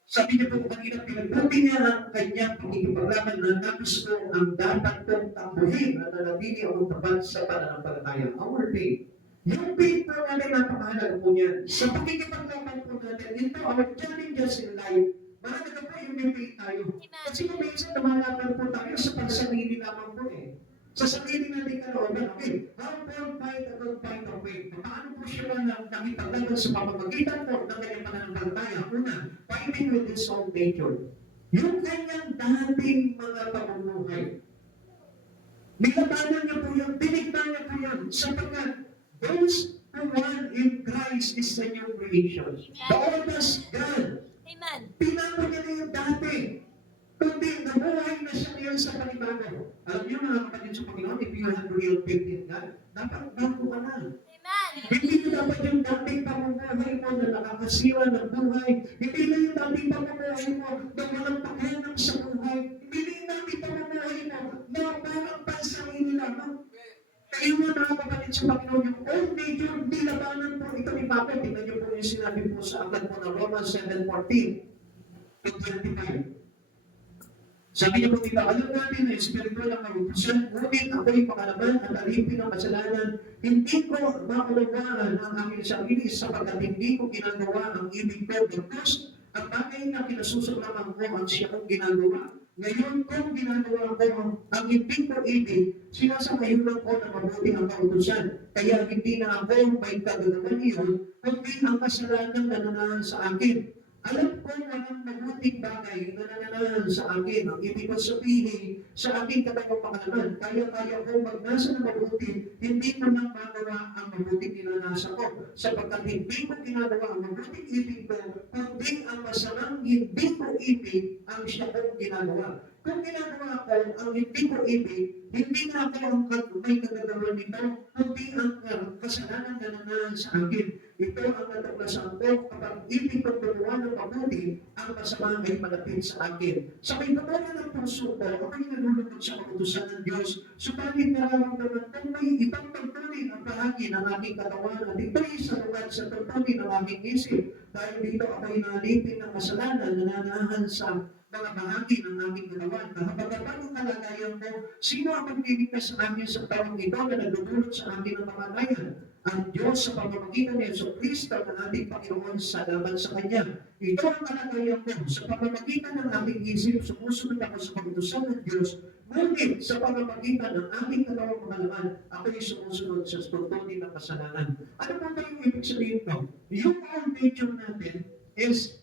sabi niya po kanina, pinagbuti niya ang kanyang pakikipaglaban na tapos ko ang dapat kong takbuhin at nanatili ang tapat sa pananampalataya. Our faith. Yung faith po natin, napakahalaga po niyan. Sa pakikipaglaban po natin, ito, our challenges in life, mahalaga po yung may faith tayo. Kasi kung minsan namalaban po tayo sa pagsarili lamang po eh. Sa sarili natin kalooban, okay, how to fight a good fight of faith? Paano po siya nakipaglaban sa pamamagitan po ng kanyang pananampalataya? Una, fighting with his own nature. Yung kanyang dating mga pamumuhay. Nilabanan niya po yun, tinignan niya po yun, sapagkat those who one in Christ is a new creation. The old has gone. Amen. Tinapo niya na yung dati. Kundi nabuhay na siya ngayon sa panibago. Alam niyo mga kapatid sa Panginoon, if you have real faith in God, dapat bago ka na. Amen. Hindi na dapat yung dating pamumuhay mo na nakakasiwa ng buhay. Hindi na yung dating pamumuhay mo na walang pakialam sa buhay. Hindi na yung dating pamumuhay mo na parang pansarili lamang. Kaya nga mga kapatid sa Panginoon, yung old nature, di labanan po ito ni Papa. Tingnan niyo po yung sinabi po sa aklat po ng Romans 7:14 to 25. Sabi niyo po dito, alam natin na espiritual ang karupusan, ngunit ako'y pakalaban at alipin ng kasalanan. Hindi ko maunawaan ang aking sarili sapagkat hindi ko ginagawa ang ibig ko. Because ang bagay na kinasusuklaman ko ang siya kong ginagawa. Ngayon kung ginagawa ko ang hindi ko ibig, sinasangayunan ko na mabuti ang kautusan. Kaya hindi na ako may kagagawan iyon, kundi ang kasalanan na nananahan sa akin. Alam ko walang mabuting bagay na nananahan sa akin. Ang ibig ko sabihin sa aking katawang pakalaman, kaya-kaya ko magnasa ng mabuti, hindi ko lang magawa ang mabuting ninanasa ko. Sapagkat hindi ko ginagawa ang mabuting ibig ko, kundi ang masamang hindi ko ibig ang siya kong ginagawa. Kung ginagawa ko ang hindi ko ibig, hindi na ako ang may kagagawa nito, kundi ang kasalanan na nananahan sa akin. Ito ang natuklasan ko kapag ibig kong gumawa ng mabuti, ang masama ay malapit sa akin. Sa may pagkala ng puso ko, ako'y nalulungkot sa kautusan ng Diyos. Subalit nararamdaman kung may ibang tungkulin ang bahagi ng aking katawan at ito'y sa lugar sa tungkulin ng aking isip. Dahil dito ako'y nalipin ng kasalanan na nananahan sa mga bahagi ng aming katawan. Kapag ang kalagayan ko, sino ang magliligtas sa amin sa tawang ito na nagdudulot sa amin ng kamatayan? Ang Diyos sa pamamagitan ni Jesucristo na ating Panginoon sa laban sa Kanya. Ito ang kalagayan ko. Sa pamamagitan ng ating isip, sumusunod ako sa kautusan ng Diyos. Ngunit sa pamamagitan ng ating katawang pangalaman, ako'y sumusunod sa tuntunin ng kasalanan. Ano po ba yung ibig sabihin ko? Yung old nature natin is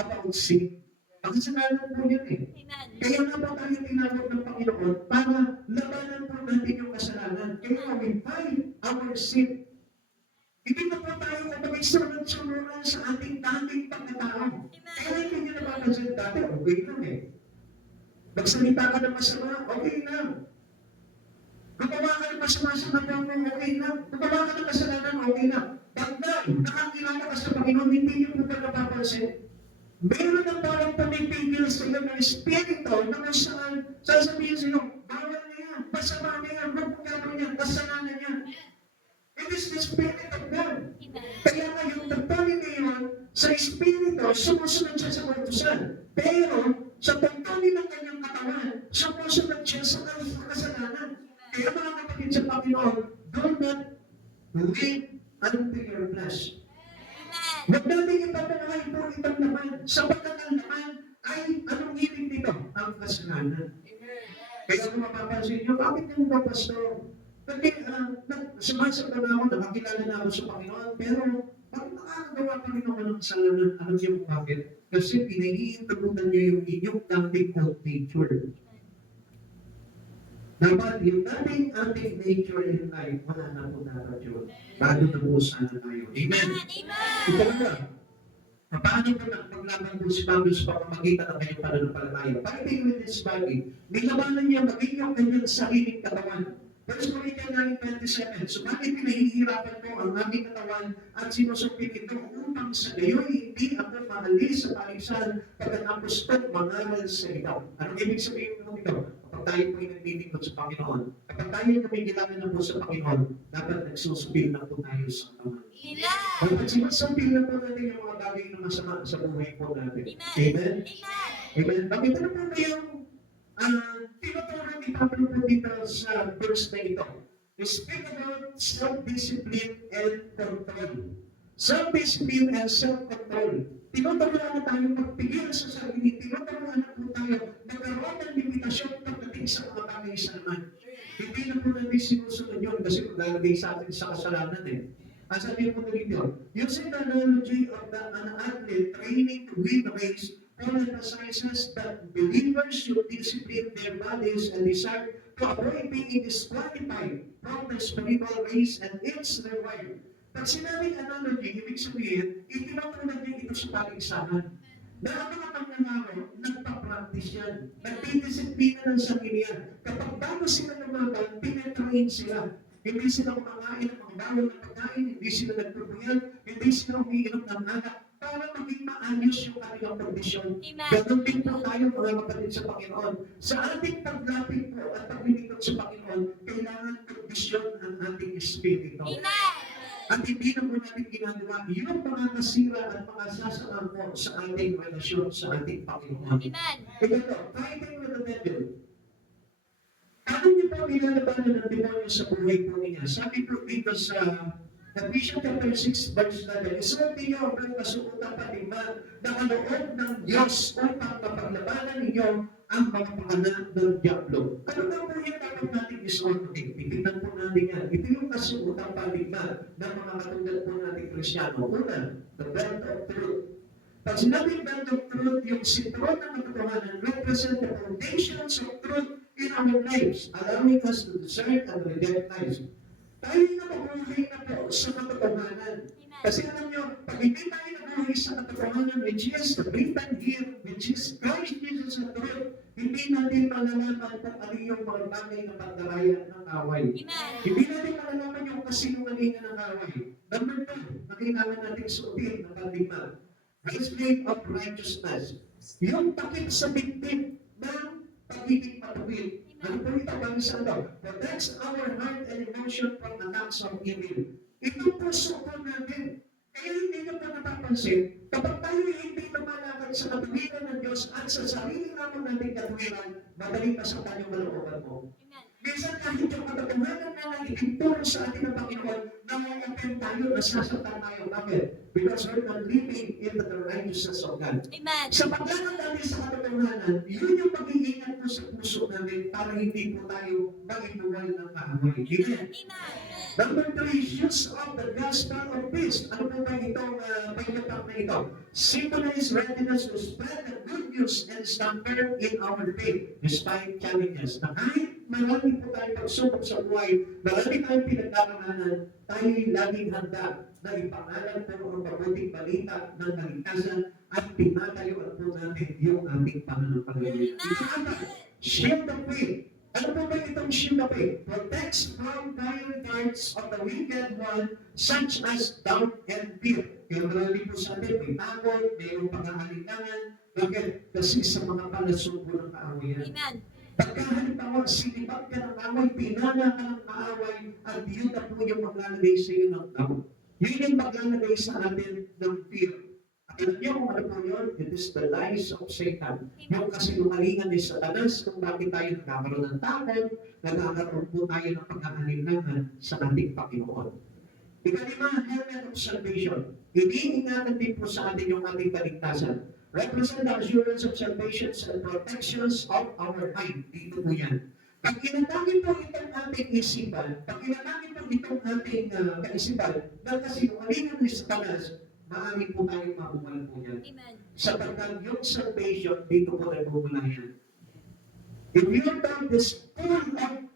about sin. Ang kasalanan po yun eh. Amen. Kaya nga po tayo tinawag ng Panginoon para labanan po natin yung kasalanan. Kaya we fight our sin. Hindi na po tayo kapag sunod-sunuran sa ating dating pagkatao. Kaya hindi nyo napapansin dati, okay lang eh. Magsalita ka ng masama, okay lang. Gumawa ka ng masama sa kapwa mo, okay lang. Gumawa ka ng kasalanan, okay lang. Pagka nakakilala ka sa Panginoon, hindi nyo po ba napapansin? Meron ang parang pumipigil sa iyo ng Espiritu na kung saan sasabihin sa iyo, bawal na yan, masama na yan, huwag mong gagawin yan, kasalanan yan. It is the Spirit of God. Kaya nga yung tagpangin ngayon, sa Espiritu, sumusunod siya sa kautusan. Pero, sa tagpangin ng kanyang katawan, sumusunod siya sa kasalanan. Kaya mga kapatid sa Panginoon, do not live unto your flesh. Huwag natin ipapanahay po itong naman. Sapagkat ang naman ay anong ibig nito? Ang kasalanan. Kaya kung mapapansin nyo, bakit yung mga pastor? Kasi sumasabay na ako, nakakilala na ako sa Panginoon, pero bakit nakakagawa pa rin ako ng kasalanan? Alam niyo kung bakit? Kasi pinag-iintubutan niyo yung inyong dating old nature. Dapat yung dating ating nature in life, wala na po dapat yun. Bago na po sana tayo. Amen? Ito na. Paano po paglaban po si Pablo sa pamamagitan ng kanyang pananampalataya? Fighting with his body, nilabanan niya maging ang kanyang sariling katawan. 1 Corinthians 9:27, subalit pinahihirapan ko ang aking katawan at sinusupin ito upang sa gayon hindi ako maalis sa palisan pagkatapos ko mangaral sa ikaw. Anong ibig sabihin mo ito? Kapag tayo po'y nagtitingkod sa Panginoon, kapag tayo kumigilala na po sa Panginoon, dapat nagsusupil na po tayo sa katawan. Kapag sinusupil na po natin yung mga bagay na masama sa buhay po natin. Amen? Amen. Bakit ano po ba yung tinuturo ni Pablo po dito sa verse na ito? Speak about self-discipline and control. Self-discipline and self-control. Tinuturuan na tayo magpigil sa sarili. Tinuturuan na po tayo magkaroon ng limitasyon pagdating sa mga bagay sa naman. Hindi na po natin sinusunod yun kasi maglalagay sa atin sa kasalanan eh. Ang sabi po dito, using the analogy of an athlete training to win the race, Paul emphasizes that believers should discipline their bodies and desire to avoid being disqualified from the spiritual race and its reward. Pag sinabing analogy, ibig sabihin, itinutulad niya ito sa paligsahan. Na ang mga pangyayari, nagpa-practice yan. Nagtidisiplina ng sarili yan. Kapag bago sila lumaban, pinatrain sila. Hindi sila kumakain ng mga bawal na pagkain, hindi sila nagpupuyan, hindi sila umiinom ng alak, para maging maayos yung kanilang kondisyon. Ganun din po tayo mga kapatid sa Panginoon. Sa ating paglapit po at paglilingkod sa Panginoon, kailangan kondisyon ang Espiritu. Amen. At hindi na po natin ginagawa yung mga nasira at mga sasakang po sa ating relasyon sa ating Panginoon. Amen. Ito, fighting with the devil. Ano niyo po nilalabanan ng demonyo sa buhay po niya? Sabi po dito sa Ephesians chapter 6 verse 11, isuot ninyo ang buong kasuotang pandigma na kaloob ng Diyos upang mapaglabanan ninyo ang mga pangalan ng Diablo. Ano na po yung dapat natin isuot? Titignan po natin yan. Ito yung kasuotang pandigma ng mga katulad po natin Krisyano. Una, the belt of truth. Pag sinabing belt of truth, yung sinturon ng katotohanan represent the foundations of truth in our lives, allowing us to discern and recognize. Tayo na mabuhay na po sa katotohanan. Kasi alam nyo, pag hindi tayo nabuhay sa katotohanan, which is the written here, which is Christ Jesus the truth, hindi natin malalaman kung ano yung mga bagay na pagdarayan ng away. Amen. Hindi natin malalaman yung kasinungalingan ng away. Number 2, na kailangan natin suotin na pandigma, breastplate of righteousness. Yung takip sa bitbit ng pagiging matuwid. Ano po ito? Bang sa ano? Protects our heart and emotion from attacks of evil. Ito po suko natin. Kaya hindi nyo pa napapansin, kapag tayo hindi lumalakad sa katuwiran ng Diyos at sa sarili naman nating katuwiran, madaling masaktan yung malooban mo. Amen. Minsan kahit yung katotohanan na lang ituturo sa atin ng Panginoon, nangangapen tayo, nasasaktan tayo. Bakit? Because we're not living into the righteousness of God. Amen. Sa paglalang natin sa katotohanan, yun yung pag-iingat po sa puso natin para hindi po tayo mag-inuwal ng kaaway. Amen. Amen. Number 3, use of the gospel of peace. Ano po ba itong pagyapak na ito? Symbolize readiness to spread the good news and stand firm in our faith despite challenges. Na kahit marami po tayong pagsubok sa buhay, marami tayong pinagdaraanan, tayo laging handa na ipangalan po ang mabuting balita ng kaligtasan at pinatayuan po natin yung ating pananampalataya. Ito, shield of faith. Ano po ba itong shield of faith? Protects from fiery darts of the wicked one, such as doubt and fear. Kaya marami po sa atin, may takot, mayroong pang-aalinlangan. Bakit? Kasi sa mga palasubo ng kaawayan. Amen. Pagka halimbawa, sinipag ka ng away, pinana ka ng kaaway, at yun na po yung maglalagay sa iyo ng doubt. Yun yung maglalagay sa atin ng fear. At alam niyo kung ano po yun? It is the lies of Satan. Yung kasinungalingan ni Satanas kung bakit tayo nagkakaroon ng takot, nagkakaroon po tayo ng pag-aalinlangan sa ating Panginoon. Ikalima, helmet of salvation. Iniingatan din po sa atin yung ating kaligtasan. Represent the assurance of salvation and protections of our mind. Dito po yan. Pag inatangin po itong ating isipan, pag inatangin po itong ating kaisipan, dahil kasi kalingan ni Satanas, maamin po tayong mabuhay po yan. Amen. Sapagkat yung salvation, dito po nagmumula yan. If your thought is full of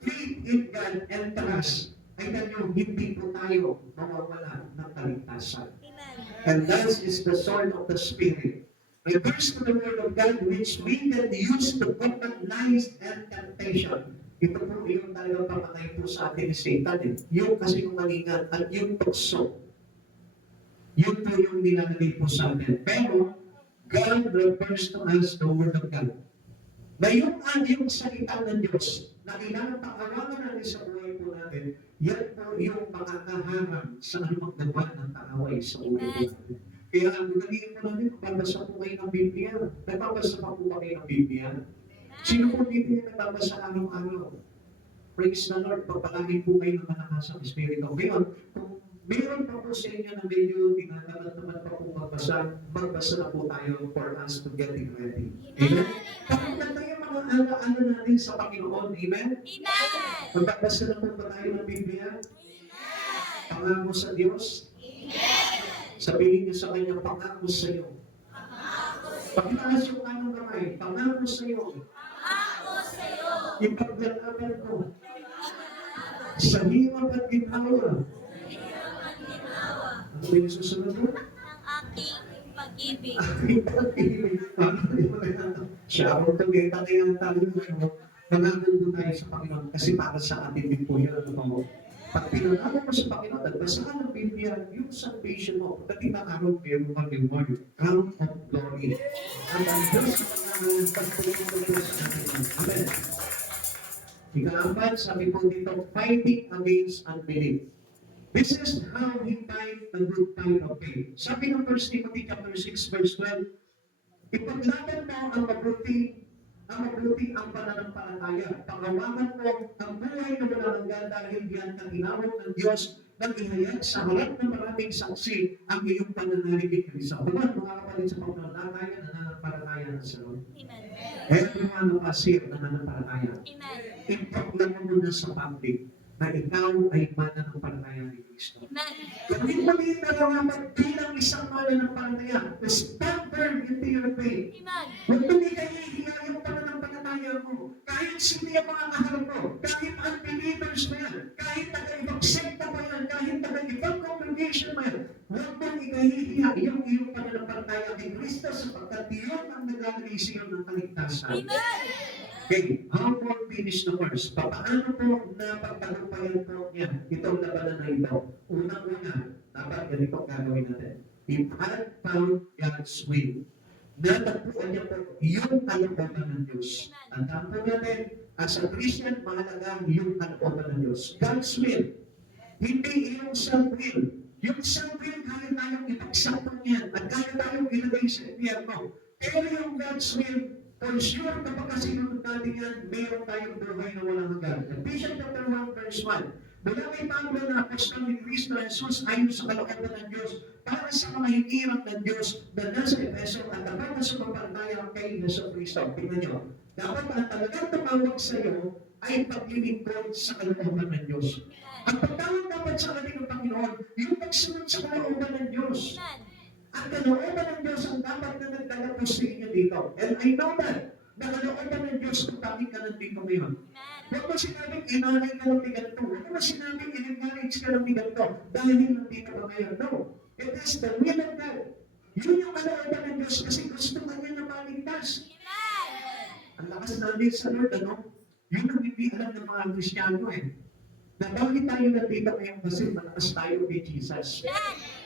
faith in God and trust, ay ganyan, hindi po tayo mawawala ng kaligtasan. Amen. And that is the sword of the Spirit. Refers to the Word of God which we can use to combat lies and temptation. Ito po yung talagang pamatay po sa atin ni Satan. Yung kasinungalingan at yung tukso. Yun po yung nilalagay po sa atin. Pero, God refers to us the Word of God. Na yung salita ng Diyos na kailangan pag-aralan natin sa buhay po natin, yan po yung makakaharang sa anumang gawa ng kaaway sa buhay po natin. Kaya nagiging po natin, nagbabasa po kayo ng Biblia. Nagbabasa pa po ba kayo ng Biblia? Sino po dito yung nagbabasa araw-araw? Praise the Lord, papalagin po kayo ng malakas ang Espiritu. Ngayon, kung meron pa po sa inyo na medyo tinatapat naman pa po magbasa na po tayo for us to get it ready. Amen? Pakita tayo mga ano natin sa Panginoon. Amen? Amen. Magbabasa na po ba tayo ng Biblia? Pangako sa Diyos? Sabihin niyo sa kanya, pangako sa iyo. Paglakas yung anong kamay, pangako sa iyo. Ako sa'yo. Ipaglalaban ko sa hirap at ginawa. Ano yung susunod mo? Ang aking pag-ibig. Siya ako pag-ita kayo ng tayo mo. Nangaguldo tayo sa Panginoon kasi para sa atin din po yan. Pag pinanalo mo sa Panginoon, nagbasa ka ng Biblia, yung salvation mo, pag tinakaroon meron kang reward, crown of glory. At ang Diyos ang pagtuloy mo sa atin. Amen. Ika-4, sabi po dito, fighting against unbelief. This is how we fight the good fight of faith. Sabi ng 1 Timothy chapter 6 verse 12, ipaglaban mo ang mabuti ang pananampalataya. Pangawakan mo ang buhay na walang hanggan dahil yan ang tinawag ng Diyos nang ihayag sa harap ng maraming saksi ang iyong pananalig kay Kristo. Mga kapatid sa paglalatayan, nananampalataya na sa Lord. Amen. Everyone of us here nananampalataya. Amen. Iproklamo mo na sa public na ikaw ay mananampalataya ni Kristo. Amen. Gawin mo din nararamdaman bilang isang mananampalataya. Stand firm into your faith. Amen. Huwag tumikahihiya yung pananampalataya mo. Kahit sino yung mga kaharap mo, kahit unbelievers mo yan, kahit taga-ibang sekta mo yan, kahit taga-ibang congregation mo yan, huwag mong ikahihiya yung iyong pananampalataya kay Kristo sapagkat yun ang naglalagay sa iyo ng kaligtasan. Amen. Okay, how Paul finished the verse? Paano po napagtagumpayan po niya itong labanan na ito? Unang-una, dapat ganito gagawin natin. If I found God's will, natagpuan niya po yung kalooban ng Diyos. Tandaan po natin, as a Christian, mahalaga yung kalooban ng Diyos. God's will. Hindi yung self-will. Yung self-will, kaya tayong ipagsak po niyan at kaya tayong ilagay sa impyerno. Pero yung God's will, for sure, kapag kasinunod natin yan, mayroon tayong buhay na walang hanggan. Ephesians chapter 1 verse 1. Mula kay Pablo na apostol ni Cristo Jesus ayon sa kalooban ng Diyos para sa mga hinirang ng Diyos na nasa Efeso at dapat na sumampalataya kay Yesu Cristo. Tingnan nyo, dapat ang talagang tumawag sa iyo ay paglilingkod sa kalooban ng Diyos. Ang pagtawag dapat sa ating ng Panginoon, yung pagsunod sa kalooban ng Diyos. Ang kalooban ng Diyos ang dapat na nagdala po sa inyo dito. And I know that, na kalooban ng Diyos kung bakit ka nandito ngayon. Huwag mo sinabing inanay ka ng biganto. Huwag mo sinabing in-encourage ka ng biganto dahil nandito ka ngayon. No. It is the will of God. Yun yung kalooban ng Diyos kasi gusto ka niya na maligtas. Ang lakas namin sa Lord, ano? Yun ang hindi alam ng mga Kristiyano eh. Na bakit tayo nandito ngayon kasi malakas tayo kay Jesus.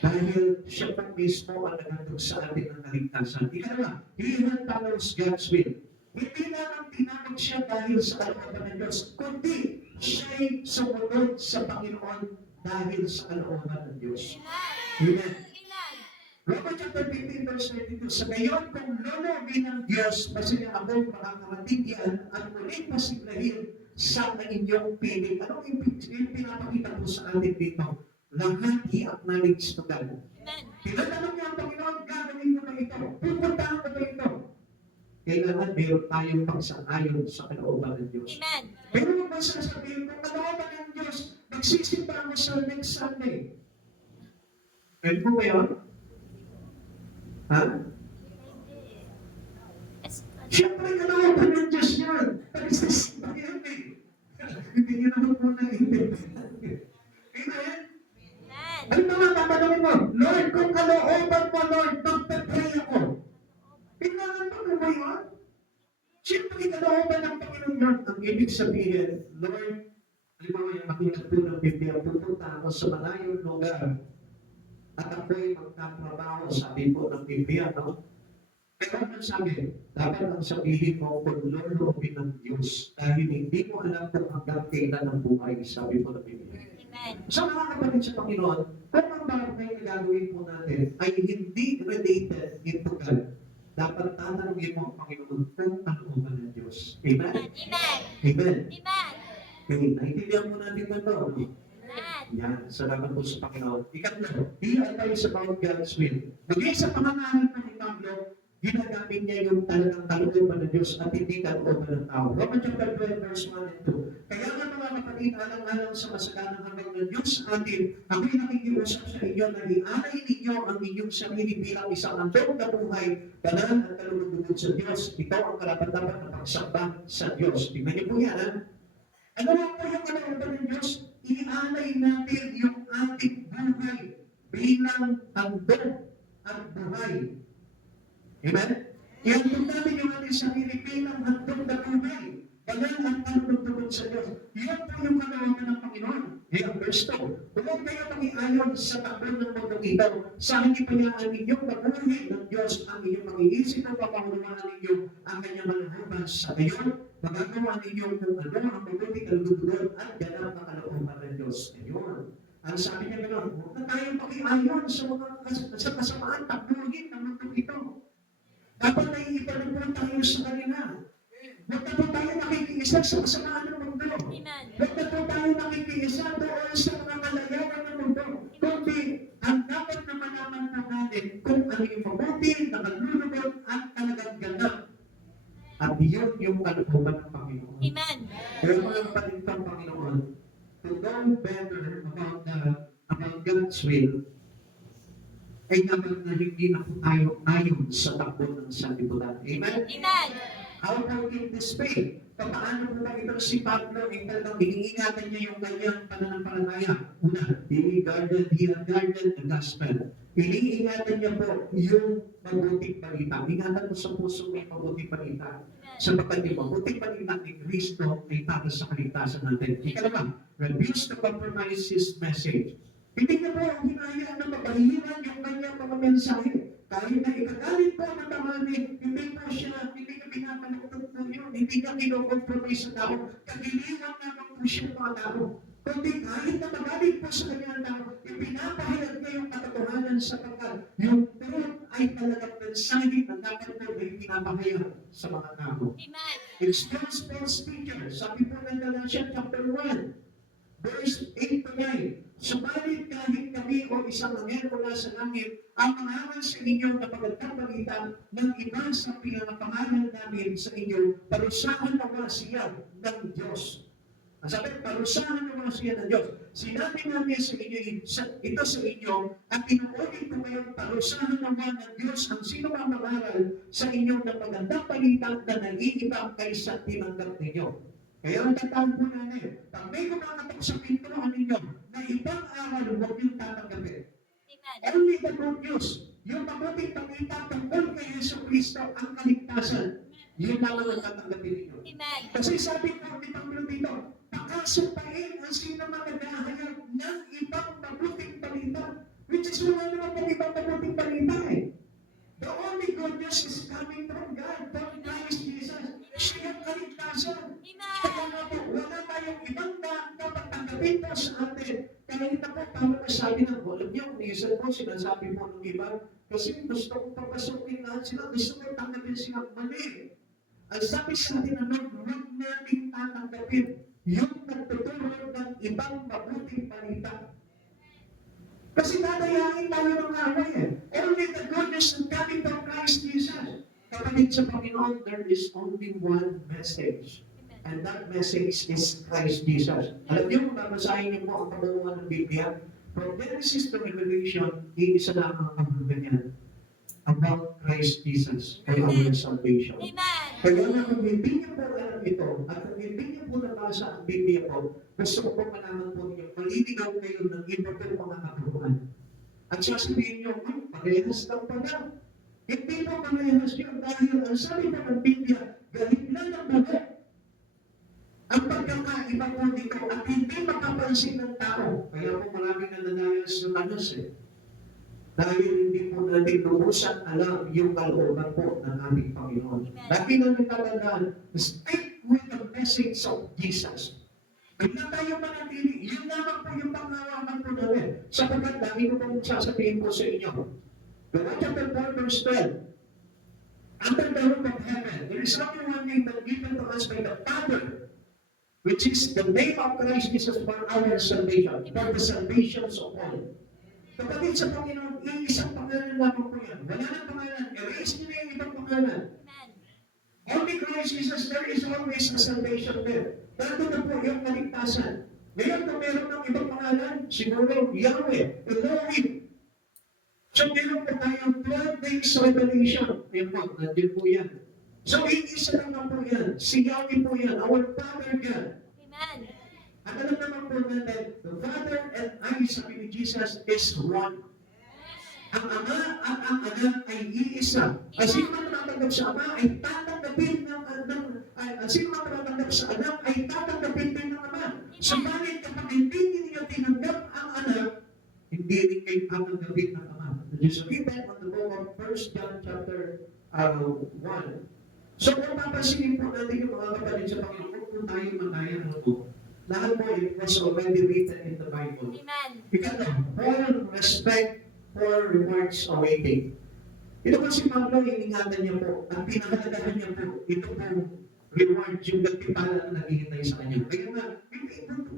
Dahil siya po mismo ang nagandog sa atin ng kaligtasan. Ikalawa, he who follows God's will. Hindi lamang tinawag siya dahil sa kalooban ng Diyos, kundi siya'y sumunod sa Panginoon dahil sa kalooban ng Diyos. Amen. Romans chapter 15 verse 22, sa gayon kung lulogin ng Diyos, masaya ako makakamatigyan at muling pasiglahin sa inyong piling. Anong yung pinapakita po sa atin dito? Lahat i-acknowledge to God. Tinatanong niya ang Panginoon, gagawin ko ba ito? Pupuntahan ko ba ito? Kailangan meron tayong pagsang-ayon sa kalooban ng Diyos. Amen. Pero yung masasabihin kung kalooban ng Diyos, magsisimba ako sa next Sunday. Pwede mo ba yun? Ha? Siyempre kalooban ng Diyos yan. Pagsisimba yan eh. Hindi niya naman muna Amen? Ano naman tatanungin mo? Lord, kung kalooban mo, Lord, magpapray ako. Kailangan pa mo ba yun? Siyempre, kalooban ng Panginoon yun. Ang ibig sabihin, Lord, halimbawa yung makinig po ng Biblia, pupunta ako sa malayong lugar at ako'y magtatrabaho, sabi po ng Biblia, no? Pero ano sabi? Dapat ang sabihin mo kung loloobin ng Diyos dahil hindi mo alam kung hanggang kailan ang buhay, sabi po ng Biblia. So mga kapatid sa Panginoon, kung ang bagay na gagawin po natin ay hindi related into God, dapat tatanungin mo ang Panginoon kung kalooban ng Diyos. Amen? Amen. Amen. Amen. Okay, naintindihan mo natin ba ito? Yan, salamat po sa Panginoon. Ikatlo, be advised about God's will. Maging sa pangangalan po ni Pablo, ginagamit niya yung talagang kalooban ng Diyos at hindi kalooban ng tao. Romans chapter 12 verse 1 and 2. Kaya nga mga kapatid, alang-alang sa masaganang hanggang ng Diyos atin, ako'y nakikiusap sa inyo na ialay ninyo ang inyong sarili bilang isang handog na buhay, banal at kalulugod sa Diyos. Ito ang karapat-dapat na pagsamba sa Diyos. Tingnan niyo po yan, ha? Ano lang po yung kalooban ng Diyos? Ialay natin yung ating buhay bilang handog at buhay. Amen? Ihandog natin yung ating sarili bilang handog na buhay. Banal ang kalulugod sa Diyos. Yan po yung kalooban ng Panginoon. Yan, verse 2. Huwag kayo mangiayon sa takbo ng mundong ito. Sa hindi payaan ninyong mabuhay ng Diyos ang inyong mag-iisip at papangunahan ninyo ang kanyang malahubas. Sa gayon, magagawa ninyo kung ano ang mabuti kalugod at ganap na kalooban ng Diyos. Ngayon, Ang sabi niya gano'n, huwag na tayong pakiayon sa mga sa kasamaan, takbuhin ng mundo ito. Dapat naiipalad po tayo sa kanila. Huwag na po tayo nakikiisa sa kasamaan ng mundo. Amen. Huwag na po tayo nakikiisa doon sa mga kalayawan ng mundo. Kundi, ang dapat na malaman po natin kung ano yung mabuti, nakalulubog, at talagang ganap. At yun yung kalooban ng Panginoon. Amen. Kaya mga kapatid ng Panginoon, to know better about God's will, ay dapat na hindi na po tayo ayon sa takbo ng sanlibutan. Amen? Amen. How about in this faith? Paano po ba ito si Pablo? Talagang iniingatan niya yung kanyang pananampalataya. Una, he had guarded the gospel. Iniingatan niya po yung mabuting balita. Ingatan mo sa puso may mabuting balita. Sapagkat yung mabuting balita ni Kristo ay para sa kaligtasan natin. Ikalawa, refuse to compromise his message. Hindi niya po ang hinayaan na mapahiliwan yung kanyang mga mensahe. Kahit na ikagalit po ng tamani, hindi niya pinapaluktot po yun. Hindi niya kinokompromise sa tao. Kagiliwan naman po siya mga tao. Kundi kahit na magalit po sa kanyang tao, ipinapahayag niya yung katotohanan sapagkat yung truth ay talagang mensahe na dapat po na ipinapahayag sa mga tao. Amen. It's false teacher. Sabi po ng Galatians chapter 1, verse 8 to 9. Subalit kahit kami o isang anghel mula sa langit, ang mangaral sa inyo na magandang balita ng iba sa pinangapangalan namin sa inyo, parusahan nawa siya ng Diyos. Ang sabi, parusahan nawa siya ng Diyos. Sinabi namin sa inyo, ito sa inyo, at inuulit ko ngayon, parusahan nawa ng Diyos ang sino mang mangaral sa inyo ng magandang balita na nag-iibang kaysa tinanggap ninyo. Kaya ang tandaan po natin, pag may kumakatok sa pintuan ninyo na ibang aral, huwag niyong tatanggapin. Only the good news, yung mabuting balita tungkol kay Yesu Cristo, ang kaligtasan, yun lamang ang tatanggapin ninyo. Amen. Kasi sabi po ni Panginoon dito, pakasumpain ang sino man naghahayag ng ibang mabuting balita, which is wala naman pong ibang mabuting balita eh. The only good news is coming from God, from Christ Jesus. Siya ang kaligtasan. Kaya nga po, wala tayong ibang dapat tanggapin po sa atin. Kaya ito po, tama na sabi ng alam niyo, minsan po sinasabi po ng iba, kasi gusto kong papasukin lahat sila, gusto kong tanggapin sila mali. Ang sabi sa atin naman, huwag natin tatanggapin yung nagtuturo ng ibang mabuting balita. Kasi dadayain tayo ng away eh. Only the goodness and coming from Christ Jesus. Kapatid sa Panginoon, there is only one message. And that message is Christ Jesus. Alam niyo, kung babasahin niyo po ang kabuuan ng Biblia, from Genesis to Revelation, iisa lang ang ganyan. About Christ Jesus and our salvation. Amen. Kaya nga kung hindi niyo po alam ito, at kung hindi niyo po nabasa ang Biblia po, gusto ko po malaman po ninyo, maliligaw kayo ng iba po mga kabuuan. At sasabihin niyo, parehas lang pala. Hindi po parehas yun dahil ang sabi po ng Biblia, galit lang ng buho. Ang pagkakaiba po dito at hindi makapansin ng tao. Kaya po maraming nananayas sa manos eh. Dahil hindi po natin lubusan alam yung kalooban po ng ating Panginoon. Lagi na nagtatandaan, stick with the message of Jesus. Pag na tayo manatili, yun naman po yung panghawakan po namin. Sapagkat lagi ko pong sasabihin po sa inyo. Galatia chapter 4 verse 12. Under the roof of heaven, there is only one name that given to us by the Father, which is the name of Christ Jesus for our salvation, for the salvations of all. Kapatid sa Panginoon, iisang pangalan lamang po yan. Wala nang pangalan. Erase niyo na yung ibang pangalan. Only Christ Jesus, there is always a salvation there. Dito na po yung kaligtasan. Ngayon kung meron ng ibang pangalan, siguro Yahweh, Elohim. So meron po tayong 12 days revelation. Ayun po, nandiyan po yan. So iisa lang po yan. Si Yahweh po yan, our Father God. Amen. At alam naman po natin, the Father and I, sabi ni Jesus, is one. Ang Ama at ang Anak ay iisa. Ang sino man tumatanggap sa Ama ay tatanggapin ng ang sino man tumatanggap sa Anak ay tatanggapin din ng Ama. Subalit kapag hindi niyo tinanggap ang Anak, hindi rin kayo tatanggapin ng Ama. Just read that on the book of 1 John chapter 1. So kung papansinin po natin yung mga kapatid sa Panginoon, kung tayo manaya ng po, Lahat mo, it was already written in the Bible. Amen. Ikatlo, all respect for rewards awaiting. Ito po si Pablo, iningatan niya po, ang pinakagadahan niya po, ito po reward, yung nagtipalan na naghihintay sa kanya. Kaya nga, hindi ito po.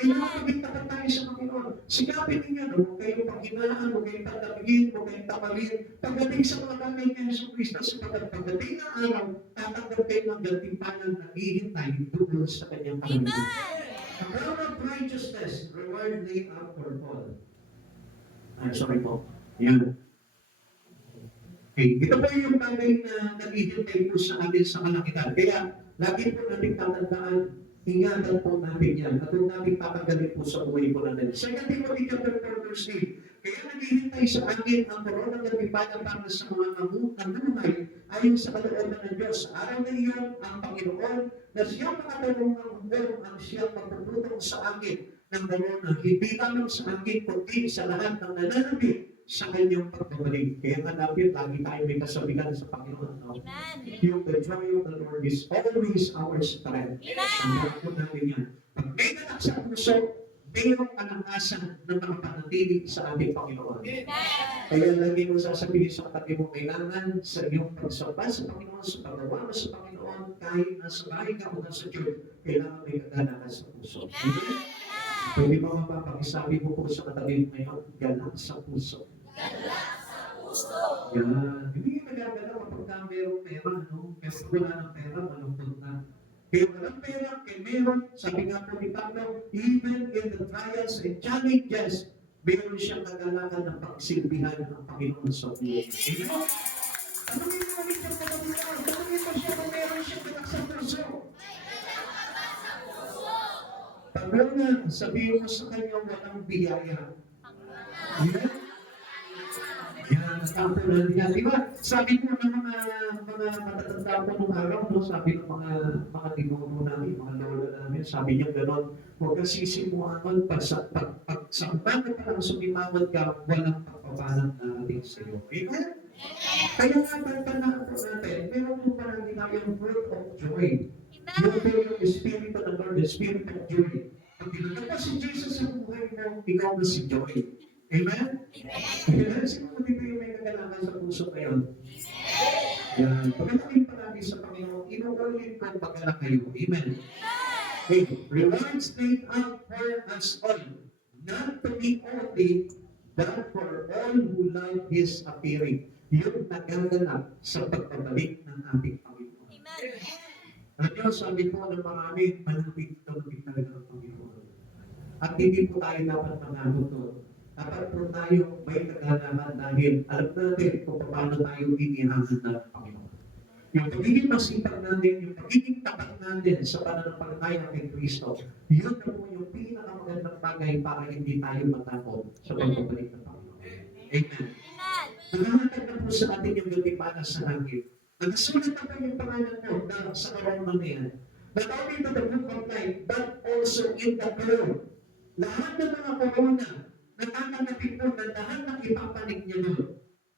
Kailangan maging tapat tayo sa Panginoon. Sigapin ninyo, no? Huwag kayong panghinaan, huwag kayong tatapigin, huwag kayong tamalin. Pagdating sa mga bagay kay Jesus Cristo, sapagkat pagdating ng araw, tatanggap kayo ng gantimpalan na naghihintay doon sa kanyang Amen. Panginoon. A crown of righteousness, reward laid up for all. Sorry po. Yan. Okay. Ito po yung bagay na naghihintay po sa atin sa kalakitan. Kaya, lagi po natin tatandaan, ingatan po natin yan. At huwag natin tatanggalin po sa buhay po natin. 2 Timothy chapter 4 verse 8. Kaya naghihintay sa akin ang korona ng ibadah para sa mga namuhay ayon sa kalooban ng Diyos. Sa araw na iyon, ang Panginoon na siyang makatanong ng mundo ang siyang magpuputong sa akin ng korona. Hindi lamang sa akin, kundi sa lahat ng nananabik sa kanyang pagbabalik. Kaya nga dapat lagi tayo may kasabihan sa Panginoon. No? Amen. Yung the joy of the Lord is always our strength. Amen. Ang po natin yan. Pag may ganak sa puso, mayroong kalakasan na makapanatili sa ating Panginoon. Kaya lagi mo sasabihin sa katabi mo, kailangan sa iyong pagsamba sa Panginoon, sa paggawa mo sa Panginoon, kahit nasa bahay ka o nasa church, kailangan may kaganakan sa puso. Amen? Pwede mo mapapakisabi mo po sa katabi mo ngayon, ganak sa puso. Yan. Hindi yung nagagalaw kapag mayroong pera, no? Pero kung wala ng pera, malungkot na. Kaya walang pera, kaya meron, sabi nga po ni Pablo, even in the trials and challenges, meron siyang kagalakan ng pagsilbihan ng Panginoon sa buhay. Amen? Ano yung ulit yung kagalakan? Tanungin mo siya kung meron siyang ganak sa puso. Pagod na, sabihin mo sa kanya walang biyaya. Amen? Yan, natampo natin yan. Di ba? Sabi po ng mga matatanda po nung araw, no? Sabi ng mga tinuro namin, mga lola namin, sabi niya gano'n, huwag kang sisimuangan pag sa umaga pa lang sumimangan ka, walang pagpapalang natin sa iyo. Amen? Kaya nga, pagpanaan po natin, meron po parang ginayang fruit of joy. Yung po yung Spirit of the Lord, the Spirit of joy. Pag pinagkapa si Jesus sa buhay mo, ikaw na si joy. Amen? Amen? Sino mo dito yung may kagalakan sa puso ngayon? Yan. Pagkakaling palagi sa Panginoon, inuulit ko pagkala kayo. Amen? Hey, rewards laid out for us all, not to me only, but for all who love His appearing. Yung nagaganap sa pagbabalik ng ating Panginoon. Alam niyo, sabi po ng marami, malapit talaga ng Panginoon. At hindi po tayo dapat manahot doon. Dapat po tayo may kagalaman dahil alam natin kung paano tayo inihahan ng Panginoon. Yung pagiging masipag natin, yung pagiging tapat natin sa pananampalataya kay Kristo, yun na po yung pinakamagandang bagay para hindi tayo matakot sa pagbabalik ng Panginoon. Amen. Nangangatan na po sa atin yung gatipanas sa langit. Nagsulat na po yung pangalan mo na sa karoon na yan. Not only to the book of life, but also in the world. Lahat ng mga corona, natatanggapin po na lahat ng ipapanig niya doon.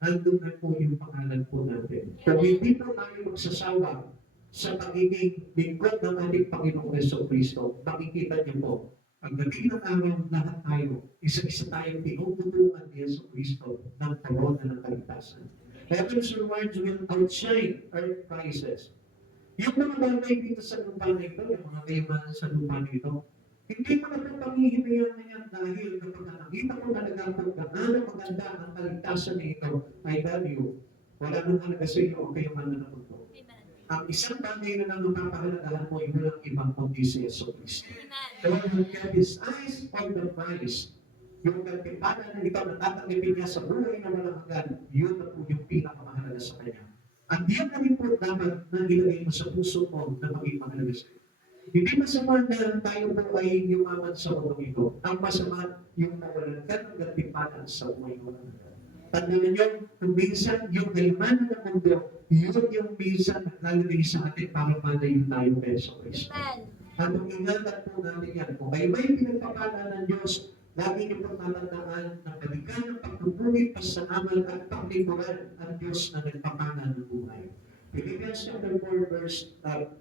Nandun na po yung pangalan po natin. Kung hindi po tayo magsasawa sa pagiging lingkod ng ating Panginoong Jesucristo, makikita niyo po, pagdating ng araw, lahat tayo, isa-isa tayong tinututungan ni Jesucristo ng corona ng kaligtasan. Heaven's rewards will outshine earth prices. Yung mga bagay dito sa lupa na ito, yung mga kayamanan sa lupa nito, hindi mo na ito panghihimayan na yan dahil kapag nakita ko talaga kung gaano maganda ang kaligtasan na ito, I value, wala nang halaga sa iyo ang kayamanan ng mundo. Ang isang bagay na nang mapapahalagahan mo, yung walang ibang kundi si Yeso Cristo. The one who kept his eyes on the prize, yung katipanan na ito natatanggapin niya sa buhay na walang hanggan, yun na po yung pinakamahalaga sa kanya. At yan na rin po dapat na ilagay mo sa puso mo na maging mahalaga sa iyo. Hindi masama na tayo po ay yumaman sa mundong ito. Ang masama yung mawalan ka ng katipanan sa buhay mo. Tandaan niyo, kung minsan yung kayamanan ng mundo, yun yung minsan naglalagay sa atin para manayin tayo kay Yeso Cristo. At kung ingatan po natin yan, kung kayo may pinagpapala ng Diyos, lagi niyo pong tatandaan na balikan ng pagpupuli, pasalamat at paglingkuran ang Diyos na nagpapala ng buhay. Philippians chapter 4,